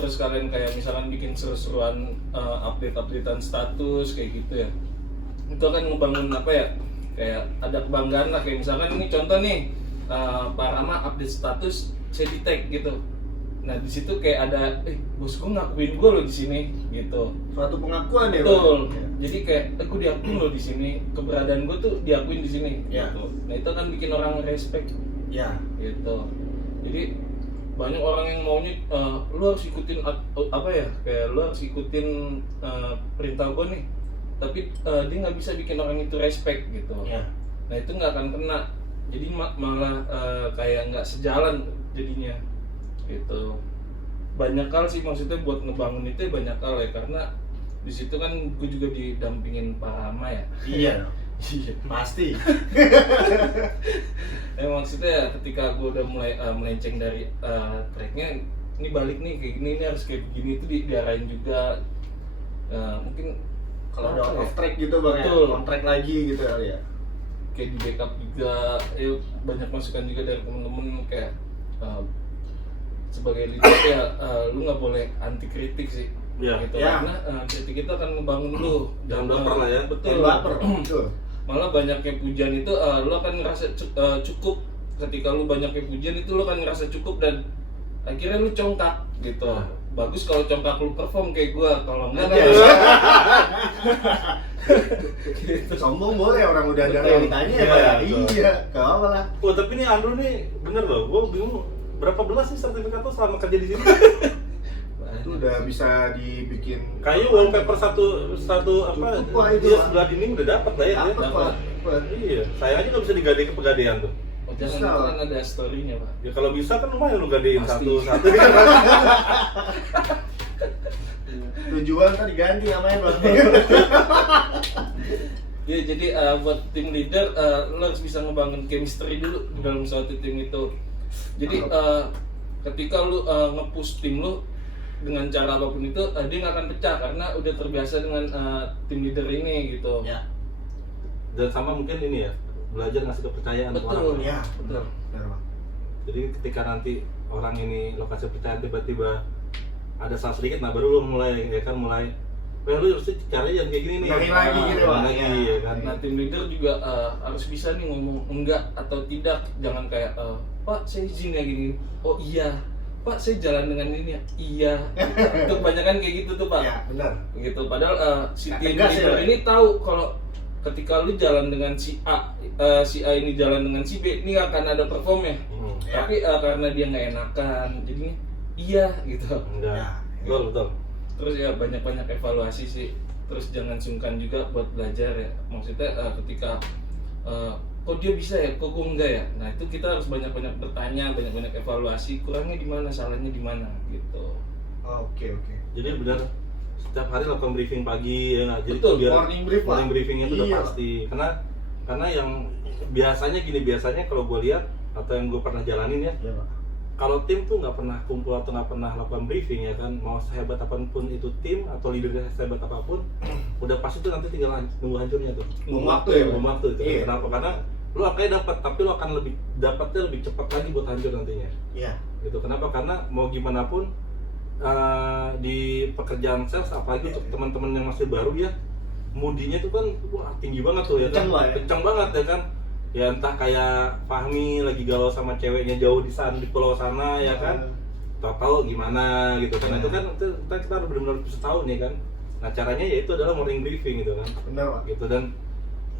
Terus kalian kayak misalkan bikin seru-seruan update-updatean status kayak gitu ya. Itu kan ngebangun apa ya? Kayak ada kebanggaan lah, kayak misalkan ini contoh nih Pak Rama update status saya di tag gitu. Nah di situ kayak ada, bos gue ngakuin gue loh di sini gitu. Suatu pengakuan ya, Betul. Bang? Ya. Jadi kayak gue diakuin loh di sini, keberadaan gue tuh diakuin di sini. Ya. Gitu. Nah itu kan bikin orang respect Ya. gitu. Jadi banyak orang yang maunya lu harus ikutin apa ya, kayak lu harus ikutin perintah gue nih. Tapi dia nggak bisa bikin orang itu respect gitu. Ya. Nah itu nggak akan kena. Jadi malah kayak nggak sejalan jadinya gitu. Banyak hal sih maksudnya buat ngebangun itu banyak hal ya, karena di situ kan gue juga didampingin Pak Rama ya. Iya. Iya. Pasti. Maksudnya ketika gue udah mulai melenceng dari tracknya, ini balik nih kayak gini, ini harus kayak begini, itu diarahin juga. Mungkin Kalau apa udah ya? off track gitu Bang ya, Betul. on track lagi gitu kali ya. Kayak di backup juga, banyak masukan juga dari temen-temen kayak sebagai leader ya lu nggak boleh anti kritik sih. Iya. Gitu. Ya. Karena kritik itu akan membangun lu. Jangan baper lah ya. Betul. Jangan baper. Betul. Malah banyaknya pujian itu lu akan ngerasa cukup. Ketika lu banyaknya pujian itu lu akan ngerasa cukup dan akhirnya lu congkak gitu. Nah. Bagus kalau congkak lu perform kayak gua, kalau enggak kan Iya. gitu. Sombong boleh, orang udah ada Betul. realitanya ya, Iya, Pak ya. betul. Iya, gak apa lah. Oh tapi nih Andrew nih bener loh, gue bingung berapa belas sih sertifikat tuh selama kerja di sini? Itu udah bisa dibikin Kayaknya wallpaper satu apa? Cukup lah itu, Dia Pak. sebelah dinding udah dapat lah ya. Dapet, Dia. Pak. Dapet. Iya, saya aja nggak bisa digadein ke pegadaian tuh. Oh, jangan, Bisa. itu kan ada story-nya, Pak. Ya kalau bisa kan lumayan lu gadein Pasti. satu-satu. Tujuan tadi ganti namanya Bang. Ya jadi buat tim leader lo harus bisa ngebangun chemistry dulu di dalam suatu tim itu. Jadi ketika lu nge-push tim lu dengan cara apapun itu, dia nggak akan pecah karena udah terbiasa dengan tim leader ini gitu. Ya. Dan sama mungkin ini ya, belajar ngasih kepercayaan ke Betul. orang. Ya, Betul. benar Bang. Jadi ketika nanti orang ini lo kasih kepercayaan tiba-tiba ada salah sedikit, nah baru lo mulai ya kan mulai, lu harus cari yang kayak gini nih. Benahi lagi gitu, Pak. Benahi, Ya. ya kan. Nah tim leader juga harus bisa nih ngomong enggak atau tidak, jangan kayak Pak saya izin ya gini, oh iya Pak saya jalan dengan ini ya, iya. Itu kebanyakan kayak gitu tuh Pak. Ya, benar. Gitu. Padahal si Nggak tim tegas leader ya? ini tahu kalau ketika lu jalan dengan si A ini jalan dengan si B, ini nggak akan ada performnya. Ya. Tapi karena dia nggak enakan, jadinya iya gitu. Enggak. Ya. Betul, betul. Terus ya banyak-banyak evaluasi sih. Terus jangan sungkan juga buat belajar ya. Maksudnya ketika kok dia bisa ya, kok gue enggak ya. Nah itu kita harus banyak-banyak bertanya, banyak-banyak evaluasi. Kurangnya di mana, salahnya di mana gitu. Oke, oke. Jadi benar setiap hari lakukan briefing pagi ya nggak? Jadi Betul, biar morning brief, Pak. morning briefing itu udah Iya. pasti. Karena yang biasanya kalau gue lihat atau yang gue pernah jalanin ya, Iya, Pak. kalau tim tuh nggak pernah kumpul atau nggak pernah lakukan briefing ya kan, mau sehebat apapun itu tim atau leadernya sehebat apapun, udah pasti tuh nanti tinggal nunggu hancurnya tuh. Bom waktu ya, Pak? Bom waktu itu. Iya. Kenapa? Karena lu akhirnya dapat, tapi lu akan dapatnya lebih cepat lagi buat hancur nantinya. Iya. Gitu. Kenapa? Karena mau gimana pun di pekerjaan sales, apalagi untuk teman-teman yang masih baru ya, moodinya tuh kan wah tinggi banget tuh ya kan, Kencang, Pak, ya? kencang banget ya kan. Ya entah kayak Fahmi lagi galau sama ceweknya jauh di sana di pulau sana ya kan, tahu gimana gitu kan. Ya. Itu kan kita harus benar-benar bisa tahu nih kan. Nah caranya yaitu adalah morning briefing gitu kan, Benar, Pak. gitu. Dan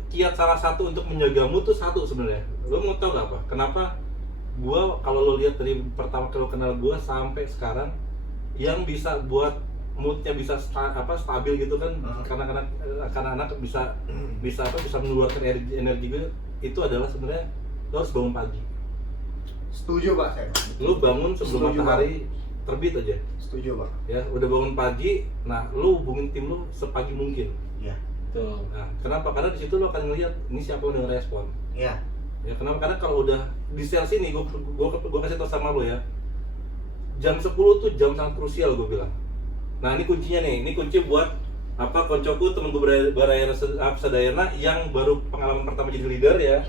kiat salah satu untuk menjagamu tuh satu sebenarnya. Lo mau tahu gak apa? Kenapa gua kalau lo lihat dari pertama kali lo kenal gua sampai sekarang, yang bisa buat moodnya bisa stabil gitu kan, karena anak-anak bisa mengeluarkan energi gue, itu adalah sebenarnya lo harus bangun pagi. Setuju, Pak, saya. Lo bangun sebelum Setuju, matahari terbit aja Setuju, Pak. ya, udah bangun pagi. Nah lo hubungin tim lo sepagi mungkin. Iya. Tuh. Nah kenapa? Karena di situ lo akan ngeliat ini siapa yang udah respon. Iya. Ya kenapa? Karena kalau udah di sales ini, gue kasih tau sama lo ya, jam 10 tuh jam sangat krusial gue bilang. Nah ini kuncinya nih, ini kunci buat koncoku, temen gue berayar sadayana yang baru pengalaman pertama jadi leader ya.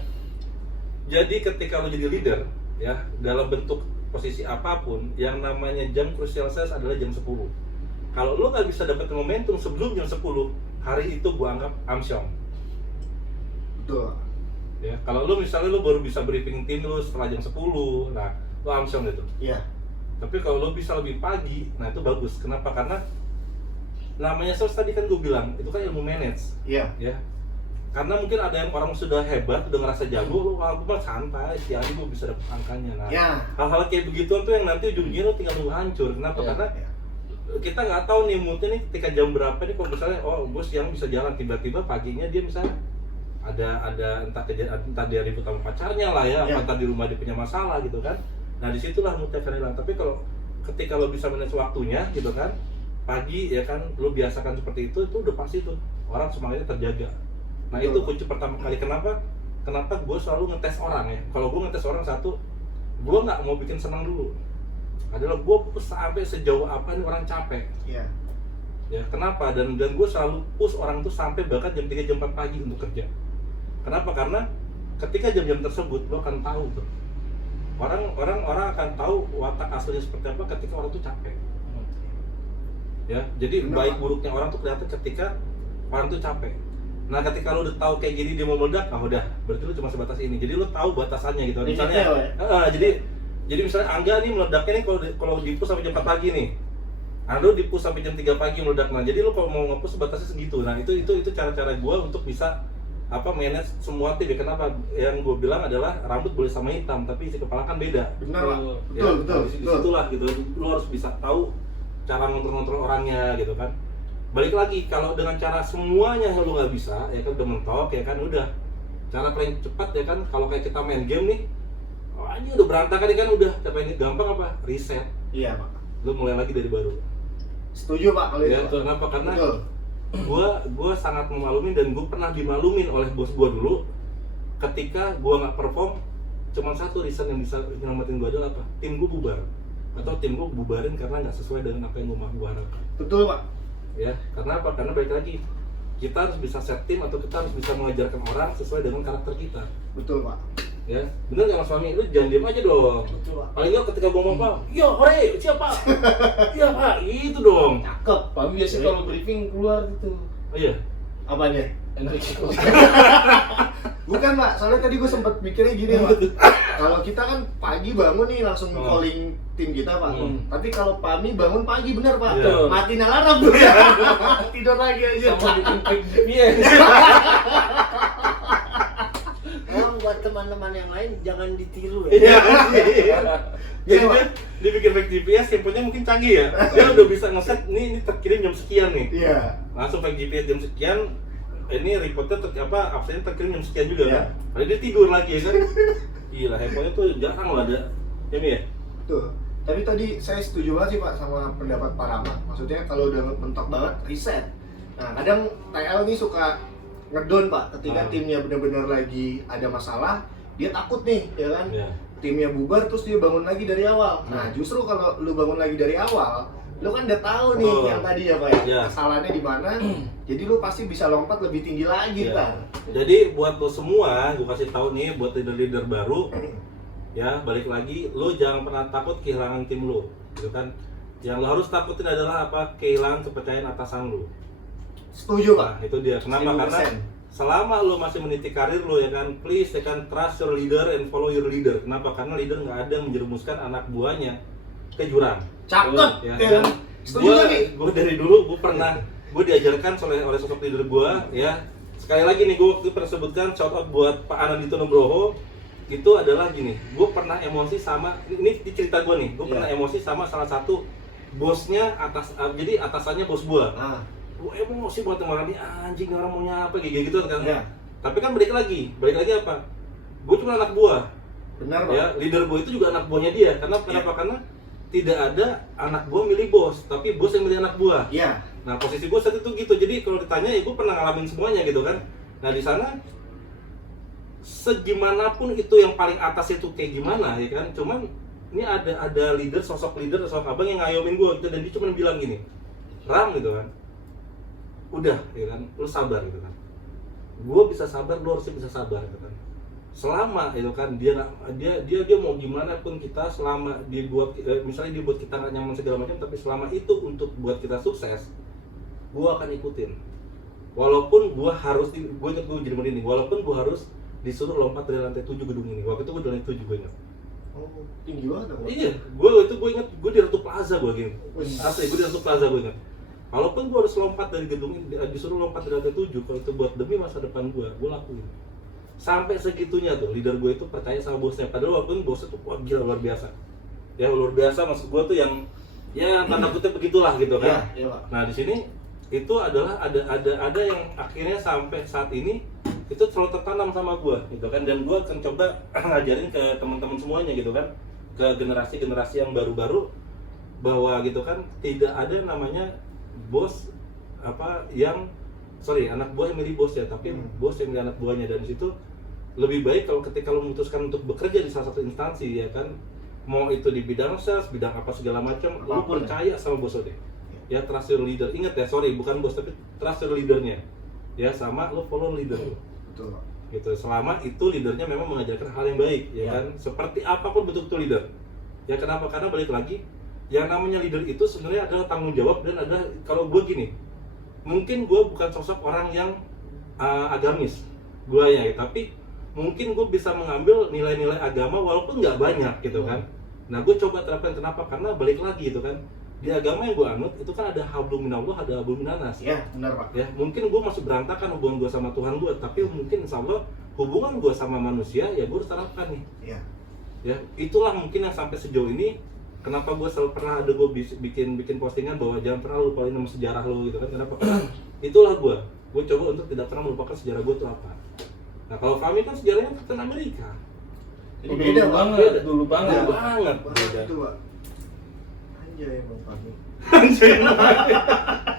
Jadi ketika lo jadi leader ya, dalam bentuk posisi apapun, yang namanya jam krusial sales adalah jam 10. Kalau lo nggak bisa dapet momentum sebelum jam 10, hari itu gue anggap amsyong. Betul. Ya, kalau lu misalnya lu baru bisa briefing tim lu setelah jam 10, nah lu amsyong gitu. Iya. Tapi kalau lo bisa lebih pagi, nah itu bagus. Kenapa? Karena namanya sales tadi kan gue bilang itu kan ilmu manage, Iya. ya. Karena mungkin ada yang orang sudah hebat, udah ngerasa jago, lo aku mah santai, setiap hari gue bisa dapet angkanya. Nah, Ya. hal-hal kayak begituan tuh yang nanti ujung-ujungnya lo tinggal nunggu hancur. Kenapa? Iya. Karena Ya. kita nggak tahu nih moodnya nih ketika jam berapa nih. Kalau misalnya gue siang bisa jalan, tiba-tiba paginya dia misalnya ada entah dia ribut sama pacarnya lah ya, Ya. entah di rumah dia punya masalah gitu kan. Nah disitulah moodnya akan hilang. Tapi kalau ketika lo bisa manage waktunya gitu kan, pagi ya kan lo biasakan seperti itu udah pasti tuh orang semangatnya terjaga. Nah itu kunci pertama kali. Kenapa gue selalu ngetes orang ya. Kalau gue ngetes orang satu, gue nggak mau bikin senang dulu, adalah gue sampai sejauh apa nih orang capek. Iya. Ya kenapa? Dan gue selalu push orang tuh sampai bahkan jam 3 jam 4 pagi untuk kerja. Kenapa? Karena ketika jam-jam tersebut lo akan tahu tuh orang akan tahu watak aslinya seperti apa ketika orang tuh capek. Ya, jadi Benar, baik Pak. buruknya orang tuh kelihatan ketika orang tuh capek. Nah, ketika lo udah tahu kayak gini dia mau meledak, udah, berarti lo cuma sebatas ini. Jadi lo tahu batasannya gitu. Misalnya, jadi misalnya Angga nih meledaknya nih kalau di-push sampai jam 4 pagi nih. Nah, lo di-push sampai jam 3 pagi meledak. Nah, jadi lo kalau mau nge-push batasnya segitu. Nah, itu cara-cara gue untuk bisa manage semua tim. Kenapa? Yang gue bilang adalah rambut boleh sama hitam, tapi isi kepala kan beda. Benar, Pak. Ya, Betul. Disitulah gitu. Lo harus bisa tahu cara ngontrol orangnya gitu kan. Balik lagi, kalau dengan cara semuanya lo nggak bisa, ya kan udah mentok, ya kan udah. Cara paling cepat ya kan, kalau kayak kita main game nih, ini udah berantakan kan udah. Cara ini gampang apa? Reset. Iya, Pak. Lo mulai lagi dari baru. Setuju, Pak, kalau Ya, itu. Pak. kenapa? Karena Betul. gue sangat memalumin dan gue pernah dimalumin oleh bos gue dulu ketika gue nggak perform. Cuman satu reason yang bisa nyelamatin gue adalah apa? Tim gue bubar atau tim gue bubarin karena nggak sesuai dengan apa yang gue harapkan. Betul, Pak. Ya, karena apa? Karena balik lagi kita harus bisa set tim atau kita harus bisa mengajarkan orang sesuai dengan karakter kita. Betul, Pak. Ya, bener nggak Mas Fahmi? Lu jangan diem aja dong. Betul, Pak. Paling nggak ketika gue ngomong apa? Iya, hore, siapa? Iya Pak, itu dong. Cakep. Tapi biasanya kalau briefing keluar gitu Oh iya. Apanya? energi. Bukan, Pak. Soalnya tadi gue sempat mikirnya gini, Pak. Kalau kita kan pagi bangun nih langsung calling tim kita, Pak. Tapi kalau Pami bangun pagi, bener, Pak. Iya. Matiin alarm tuh ya. Tidur lagi aja. Sama bikin fake GPS. Memang buat teman-teman yang lain jangan ditiru ya. Iya. Jadi Iya, Pak. dia bikin fake GPS, handphonenya mungkin canggih ya. Dia udah bisa ngeset, ini terkirim jam sekian nih. Iya. Langsung fake GPS jam sekian, ini reportnya absennya terkirim jam sekian juga Iya. kan. Lalu dia tidur lagi ya kan. Gila, handphonenya tuh jarang loh ada ini ya. Tuh. Tapi tadi saya setuju banget sih, Pak, sama pendapat Pak Rama. Maksudnya kalau udah mentok banget, reset. Nah, kadang TL nih suka ngedon, Pak, ketika timnya benar-benar lagi ada masalah, dia takut nih, ya kan? Iya. Timnya bubar terus dia bangun lagi dari awal. Nah, justru kalau lu bangun lagi dari awal, lu kan udah tahu nih Oh. yang tadi ya, Pak, ya, Iya. kesalahannya di mana. Jadi lu pasti bisa lompat lebih tinggi lagi, Iya. Pak. Jadi buat lo semua, gue kasih tahu nih buat leader-leader baru, ya balik lagi, lo jangan pernah takut kehilangan tim lo, gitu kan? Yang lo harus takutin adalah apa? Kehilangan kepercayaan atasan lo. Setuju, Pak. Nah, itu dia. Kenapa? 1000%. Karena selama lo masih meniti karir lo ya kan, please ya kan, trust your leader and follow your leader. Kenapa? Karena leader nggak ada yang menjerumuskan anak buahnya ke jurang. Cakep, Ya, ya kan? Setuju Gua- lagi. Gue dari dulu gue diajarkan oleh sosok leader gue ya. Sekali lagi nih gue waktu itu pernah sebutkan shout out buat Pak Anandito Nugroho. Itu adalah gini, gue pernah emosi sama ini di cerita gue nih, gue Iya. pernah emosi sama salah satu bosnya jadi atasannya bos gue. Ah, Gue emosi banget sama orang ini, anjing orang maunya apa kayak gitu kan. Iya. Tapi kan balik lagi apa? Gue cuma anak buah. benar, Pak. Ya, leader gue itu juga anak buahnya dia. Kenapa? Karena tidak ada anak buah milih bos, tapi bos yang milih anak buah. Iya. Nah, posisi gue saat itu gitu. Jadi kalau ditanya, ya gue pernah ngalamin semuanya gitu kan. Nah, di sana segimanapun itu yang paling atas itu kayak gimana ya kan. Cuman ini ada leader, sosok abang yang ngayomin gue gitu, dan dia cuma bilang gini, Ram gitu kan, udah ya kan, lu sabar gitu kan. Gue bisa sabar, lu harusnya bisa sabar gitu kan. Selama itu kan dia mau gimana pun kita, selama dia buat misalnya dia buat kita nggak nyaman segala macam, tapi selama itu untuk buat kita sukses, gue akan ikutin. Walaupun gue harus gue inget gue jadi merinding, walaupun gue harus disuruh lompat dari lantai 7 gedung ini. Waktu itu gue dari lantai 7 gue ingat. Oh, tinggi banget dong. Iya, gue inget gue di Ratu Plaza gue gini. Asli gue di Ratu Plaza gue inget. Walaupun gue harus lompat dari gedung ini, disuruh lompat dari lantai 7, kalau itu buat demi masa depan gue lakuin. Sampai segitunya tuh, leader gue itu percaya sama bosnya. Padahal walaupun bosnya tuh wah gila luar biasa. Ya luar biasa, maksud gue tuh yang ya tanda kutip begitulah gitu kan. Iya, Pak. Nah di sini itu adalah ada yang akhirnya sampai saat ini itu selalu tertanam sama gue gitu kan, dan gue akan coba ngajarin ke teman-teman semuanya gitu kan, ke generasi yang baru-baru, bahwa gitu kan tidak ada namanya bos anak buah yang milih bos ya, tapi bos yang milih anak buahnya. Dan di situ lebih baik kalau ketika lo memutuskan untuk bekerja di salah satu instansi ya kan, mau itu di bidang sales, bidang apa segala macam, lo percaya sama bos lo deh. Ya trust your leader, ingat ya, bukan bos tapi trust your leadernya. Ya sama lo follow leader lo. Betul. Gitu, selama itu leadernya memang mengajarkan hal yang baik ya kan, seperti apapun betul-betul leader ya. Kenapa? Karena balik lagi, yang namanya leader itu sebenarnya adalah tanggung jawab. Dan ada, kalau gue gini, mungkin gue bukan sosok orang yang agamis gue ya, tapi mungkin gue bisa mengambil nilai-nilai agama walaupun nggak banyak gitu kan. Nah gue coba terapkan. Kenapa? Karena balik lagi gitu kan, di agama yang gue anut itu kan ada hablum minallah, ada hablum minanas. Iya, benar Pak. Ya, mungkin gue masih berantakan hubungan gue sama Tuhan gue, tapi mungkin insya Allah hubungan gue sama manusia ya gue harus terapkan nih. Iya. Ya, itulah mungkin yang sampai sejauh ini kenapa gue selalu pernah ada gue bikin postingan bahwa jangan pernah lupain nama sejarah lo gitu kan. Kenapa? Karena itulah gue coba untuk tidak pernah melupakan sejarah gue itu apa. Nah kalau kami kan sejarahnya Kapten Amerika. Jadi beda banget, dulu banget. Beda. Itu Pak. Anjay Bang Fahmi.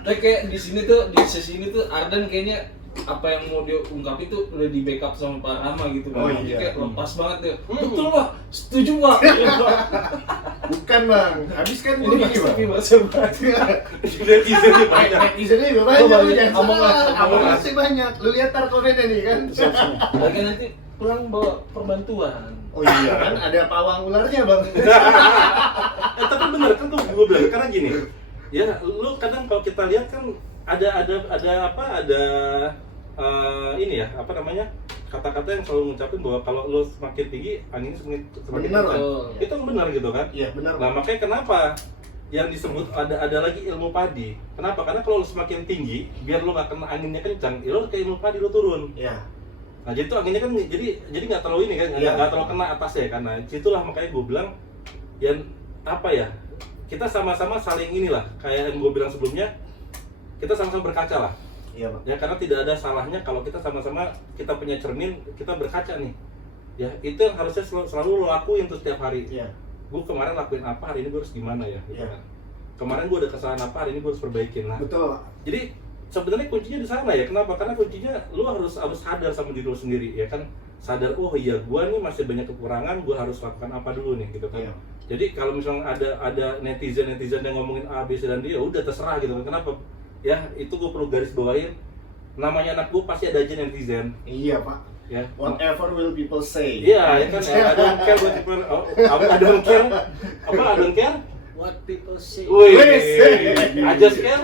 Tapi kayak di sini tuh, di sesi ini tuh Ardan kayaknya apa yang mau dia ungkap itu udah di backup sama Pak Rama gitu Bang. Oh, Jadi iya. kayak lepas banget ya. Betul Pak, setuju Pak. Bukan Bang, habis kan Ini gue Mas gini Bang. Tapi bahasa banget. Netizennya banyak. Netizennya juga banyak, Oh, banyak. jangan Ngomong lah, salah. ngomong lah. Masih banyak, lu lihat tar komennya nih kan. Lagi nanti pulang bawa perbantuan. Oh iya kan, ada pawang ularnya Bang. Tapi bener kan tuh gue bilang, karena gini ya, lu kadang kalau kita lihat kan ada ini ya, apa namanya, kata-kata yang selalu ngucapin bahwa kalau lu semakin tinggi anginnya semakin Bener, kencang. Betul. Itu benar gitu kan. Iya benar. Nah makanya kenapa yang disebut ada lagi ilmu padi. Kenapa? Karena kalau lu semakin tinggi, biar lu nggak kena anginnya kencang, ya lu kayak ilmu padi lu turun. Iya. Nah jadi tuh anginnya kan jadi nggak terlalu ini kan, Iya. nggak terlalu kena atasnya kan. Nah situlah makanya gue bilang yang apa ya, kita sama-sama saling inilah, kayak yang gue bilang sebelumnya, kita sama-sama berkaca lah. Iya Bang. Ya karena tidak ada salahnya kalau kita sama-sama, kita punya cermin, kita berkaca nih. Ya itu yang harusnya selalu lo lakuin tuh setiap hari. Iya. Gue kemarin lakuin apa, hari ini gue harus gimana ya gitu Iya. kan. Kemarin gue ada kesalahan apa, hari ini gue harus perbaikin. Nah Betul. jadi sebenarnya kuncinya di sana ya. Kenapa? Karena kuncinya lu harus sadar sama diri lu sendiri ya kan. Sadar, oh iya gue nih masih banyak kekurangan, gue harus lakukan apa dulu nih gitu kan. Iya. Jadi kalau misalnya ada netizen yang ngomongin A, B, C, dan D, ya udah terserah gitu kan. Kenapa? Ya itu gue perlu garis bawain, namanya anak gue pasti ada aja netizen Iya Pak. ya. Whatever will people say. Iya ya kan, ya, I don't care what people, I don't care, apa I don't care? What people say. Wih, Wes. I just care.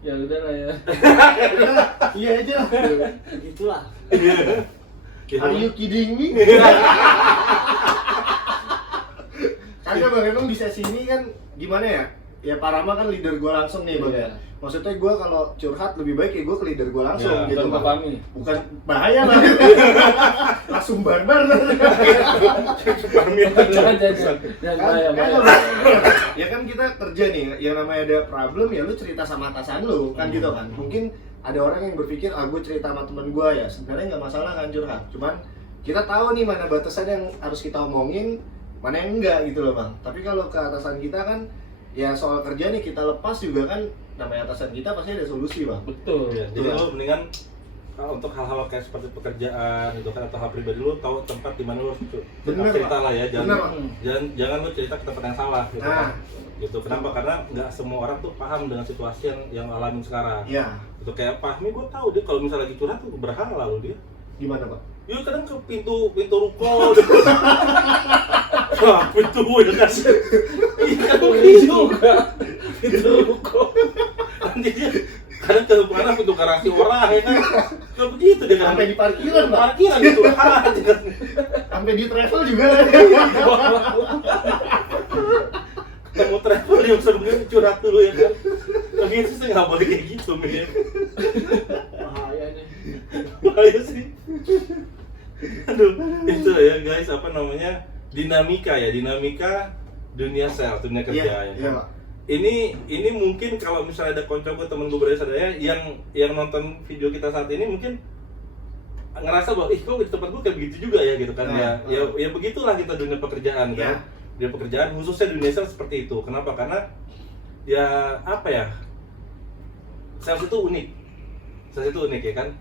Ya udah lah ya. Iya aja. Begitulah. Are you kidding me? Kagak Bang, emang di sesi ini kan gimana ya? Ya Pak Rama kan leader gue langsung nih Bang ya. Iya. Maksudnya gue kalau curhat lebih baik ya gue ke leader gue langsung Ya, gitu bukan ke Bang. kami. Bukan bahaya lah. Langsung barbar. Jangan bahaya. Ya kan kita kerja nih, yang namanya ada problem ya lu cerita sama atasan lu kan gitu kan. Mungkin ada orang yang berpikir gue cerita sama temen gue ya, sebenarnya nggak masalah kan curhat. Cuman kita tahu nih mana batasan yang harus kita omongin, mana yang enggak gitu loh Bang. Tapi kalau ke atasan kita kan ya soal kerja nih kita lepas juga kan, namanya atasan kita pasti ada solusi Bang. Betul. Ya, jadi lu mendingan untuk hal-hal kayak seperti pekerjaan itu kan, atau hal pribadi lu tahu tempat di mana lu harus Bener, cerita Pak. lah ya, Bener, Pak. jangan lu cerita ke tempat yang salah gitu Nah. kan. Gitu. Kenapa? Karena nggak semua orang tuh paham dengan situasi yang alamin sekarang. Iya. Itu kayak Fahmi, gue tahu dia kalau misalnya lagi curhat tuh berhala loh dia. Gimana Pak? Ya kadang ke pintu ruko. Wah, pintu ya kan. Iya kan Boleh juga. Itu kok. Nanti dia kadang ke mana pintu garasi orang ya kan. Nggak begitu dia kan. Sampai di parkiran, Pak. Parkiran gitu. Sampai di travel juga. Ketemu travel yang sebelumnya curhat dulu ya kan. Begitu sih nggak boleh kayak gitu men. Bahaya nih. Bahaya sih. Aduh, itu ya guys, apa namanya, dinamika dunia sales, dunia kerja ya. Iya, Pak. Ini mungkin kalau misalnya ada koncoku temen gue bersadaya yang nonton video kita saat ini mungkin ngerasa bahwa kok di tempat gue kayak begitu juga ya gitu kan. Ya begitulah kita dunia pekerjaan kan. Dunia pekerjaan khususnya dunia sales seperti itu. Kenapa? Karena ya apa ya, sales itu unik ya kan.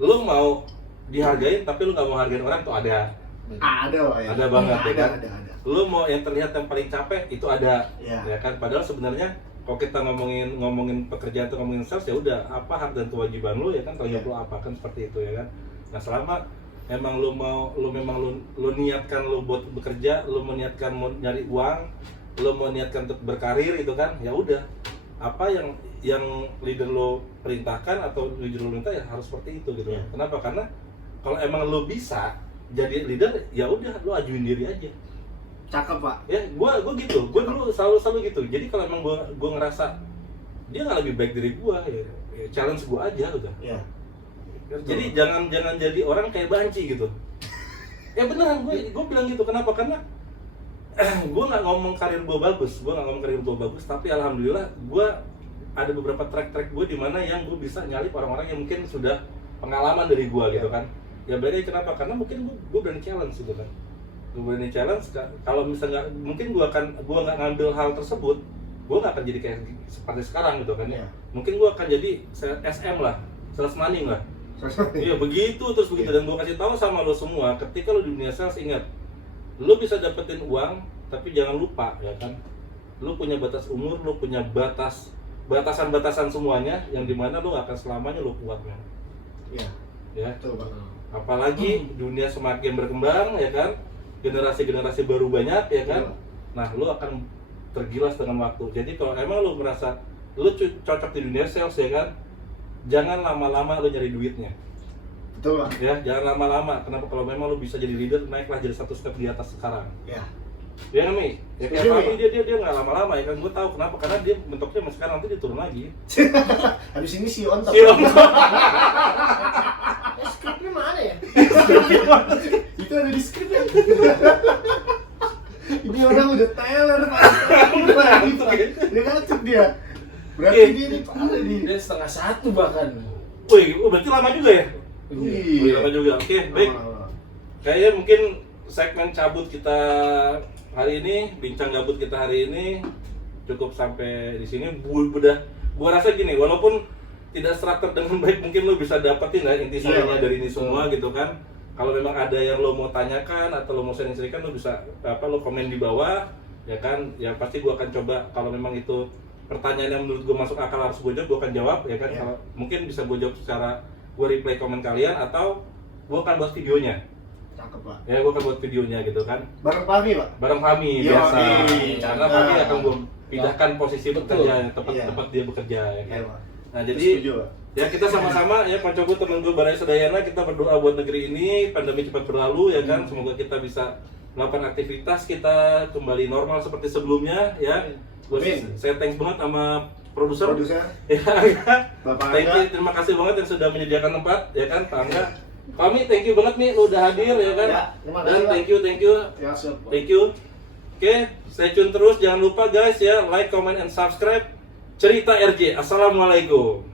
Lo mau dihargain tapi lo nggak mau hargain orang tuh ada Pak ya. Ada banget ya kan. Ada. Lo mau yang terlihat yang paling capek itu ada Ya. ya kan. Padahal sebenarnya kalau kita ngomongin pekerjaan atau ngomongin sales ya udah apa hak dan kewajiban lo ya kan, tanggung jawab lo apa kan, seperti itu ya kan. Nah selama memang lo niatkan lo buat bekerja, lo meniatkan mau nyari uang, lo mau niatkan untuk berkarir itu kan, ya udah apa yang leader lo perintahkan atau leader lo minta ya harus seperti itu gitu. Ya. Kenapa? Karena kalau emang lo bisa jadi leader ya udah lo ajuin diri aja. Cakep, Pak. Ya gua gitu, gua dulu selalu gitu. Jadi kalau emang gua ngerasa dia nggak lebih baik dari gua ya challenge gua aja udah. Iya. Jadi jangan jadi orang kayak banci gitu. Ya beneran gue bilang gitu. Kenapa? Karena gue nggak ngomong karir gue bagus, tapi alhamdulillah gue ada beberapa track gue di mana yang gue bisa nyalip orang-orang yang mungkin sudah pengalaman dari gue gitu kan. Ya berarti kenapa? Karena mungkin gue berani challenge gitu kan. Gue berani challenge. Kalau misalnya mungkin gue nggak ngambil hal tersebut, gue nggak akan jadi kayak seperti sekarang gitu kan ya. Mungkin gue akan jadi SM lah, sales money lah. Iya begitu terus begitu. Dan gue kasih tahu sama lo semua, ketika lo di dunia sales ingat, lo bisa dapetin uang tapi jangan lupa ya kan, lo punya batas umur, lo punya batasan semuanya yang dimana lo gak akan selamanya lo kuat kan. Iya. Ya. Betul, Pak. Apalagi dunia semakin berkembang ya kan, generasi baru banyak ya kan. Nah lo akan tergilas dengan waktu. Jadi kalau emang lo merasa lo cocok di dunia sales ya kan, jangan lama-lama lo nyari duitnya. Betul, Pak. Ya, jangan lama-lama. Kenapa? Kalau memang lo bisa jadi leader, naiklah jadi satu step di atas sekarang. Ya. Ya kan, Mi? Ya kayak Setuju, Fahmi, Mi. dia nggak lama-lama ya kan. Gue tahu kenapa, karena dia bentuknya masih sekarang, nanti dia turun lagi. Habis ini si on top. Siap. Skripnya mana ya? Itu ada di skrip ya. Ini orang udah teler, Pak. Dia ngacuk dia. Berarti dia ini parah nih. Dia 1:30 bahkan. Wih, berarti lama juga ya? Iya. Lama juga. Oke, baik. Kayaknya mungkin segmen cabut kita hari ini, bincang gabut kita hari ini cukup sampai di sini. Gua rasa gini, walaupun tidak struktur dengan baik, mungkin lo bisa dapetin lah intisarinya dari ini semua gitu kan. Kalau memang ada yang lo mau tanyakan atau lo mau sharing-sharingkan, lo bisa lo komen di bawah ya kan. Ya pasti gua akan coba, kalau memang itu pertanyaan yang menurut gua masuk akal harus gua akan jawab ya kan. Kalau mungkin bisa gua jawab secara gua reply komen kalian, atau gua akan buat videonya. Cakep, Pak. Ya gua akan buat videonya gitu kan. Bareng Fahmi, Pak. Bareng Fahmi Yo, biasa. Karena cakep. Fahmi akan gua pindahkan posisi bekerja tempat Iya. dia bekerja ya kan. Iya, Pak. Nah, jadi Setuju, Pak. ya kita sama-sama ya koncoku temen gue Barai Sedayana, kita berdoa buat negeri ini pandemi cepat berlalu ya kan. Semoga kita bisa melakukan aktivitas kita kembali normal seperti sebelumnya ya. Saya thanks banget sama produser. Ya, Bapak thank you, Angga. terima kasih banget yang sudah menyediakan tempat ya kan, Pak Angga. Kami thank you banget nih udah hadir ya kan. Ya, terima kasih, Dan Pak. thank you. Ya, siap, Pak. Thank you. Oke, stay tune terus, jangan lupa guys ya, like, comment, and subscribe Cerita RJ. Assalamualaikum.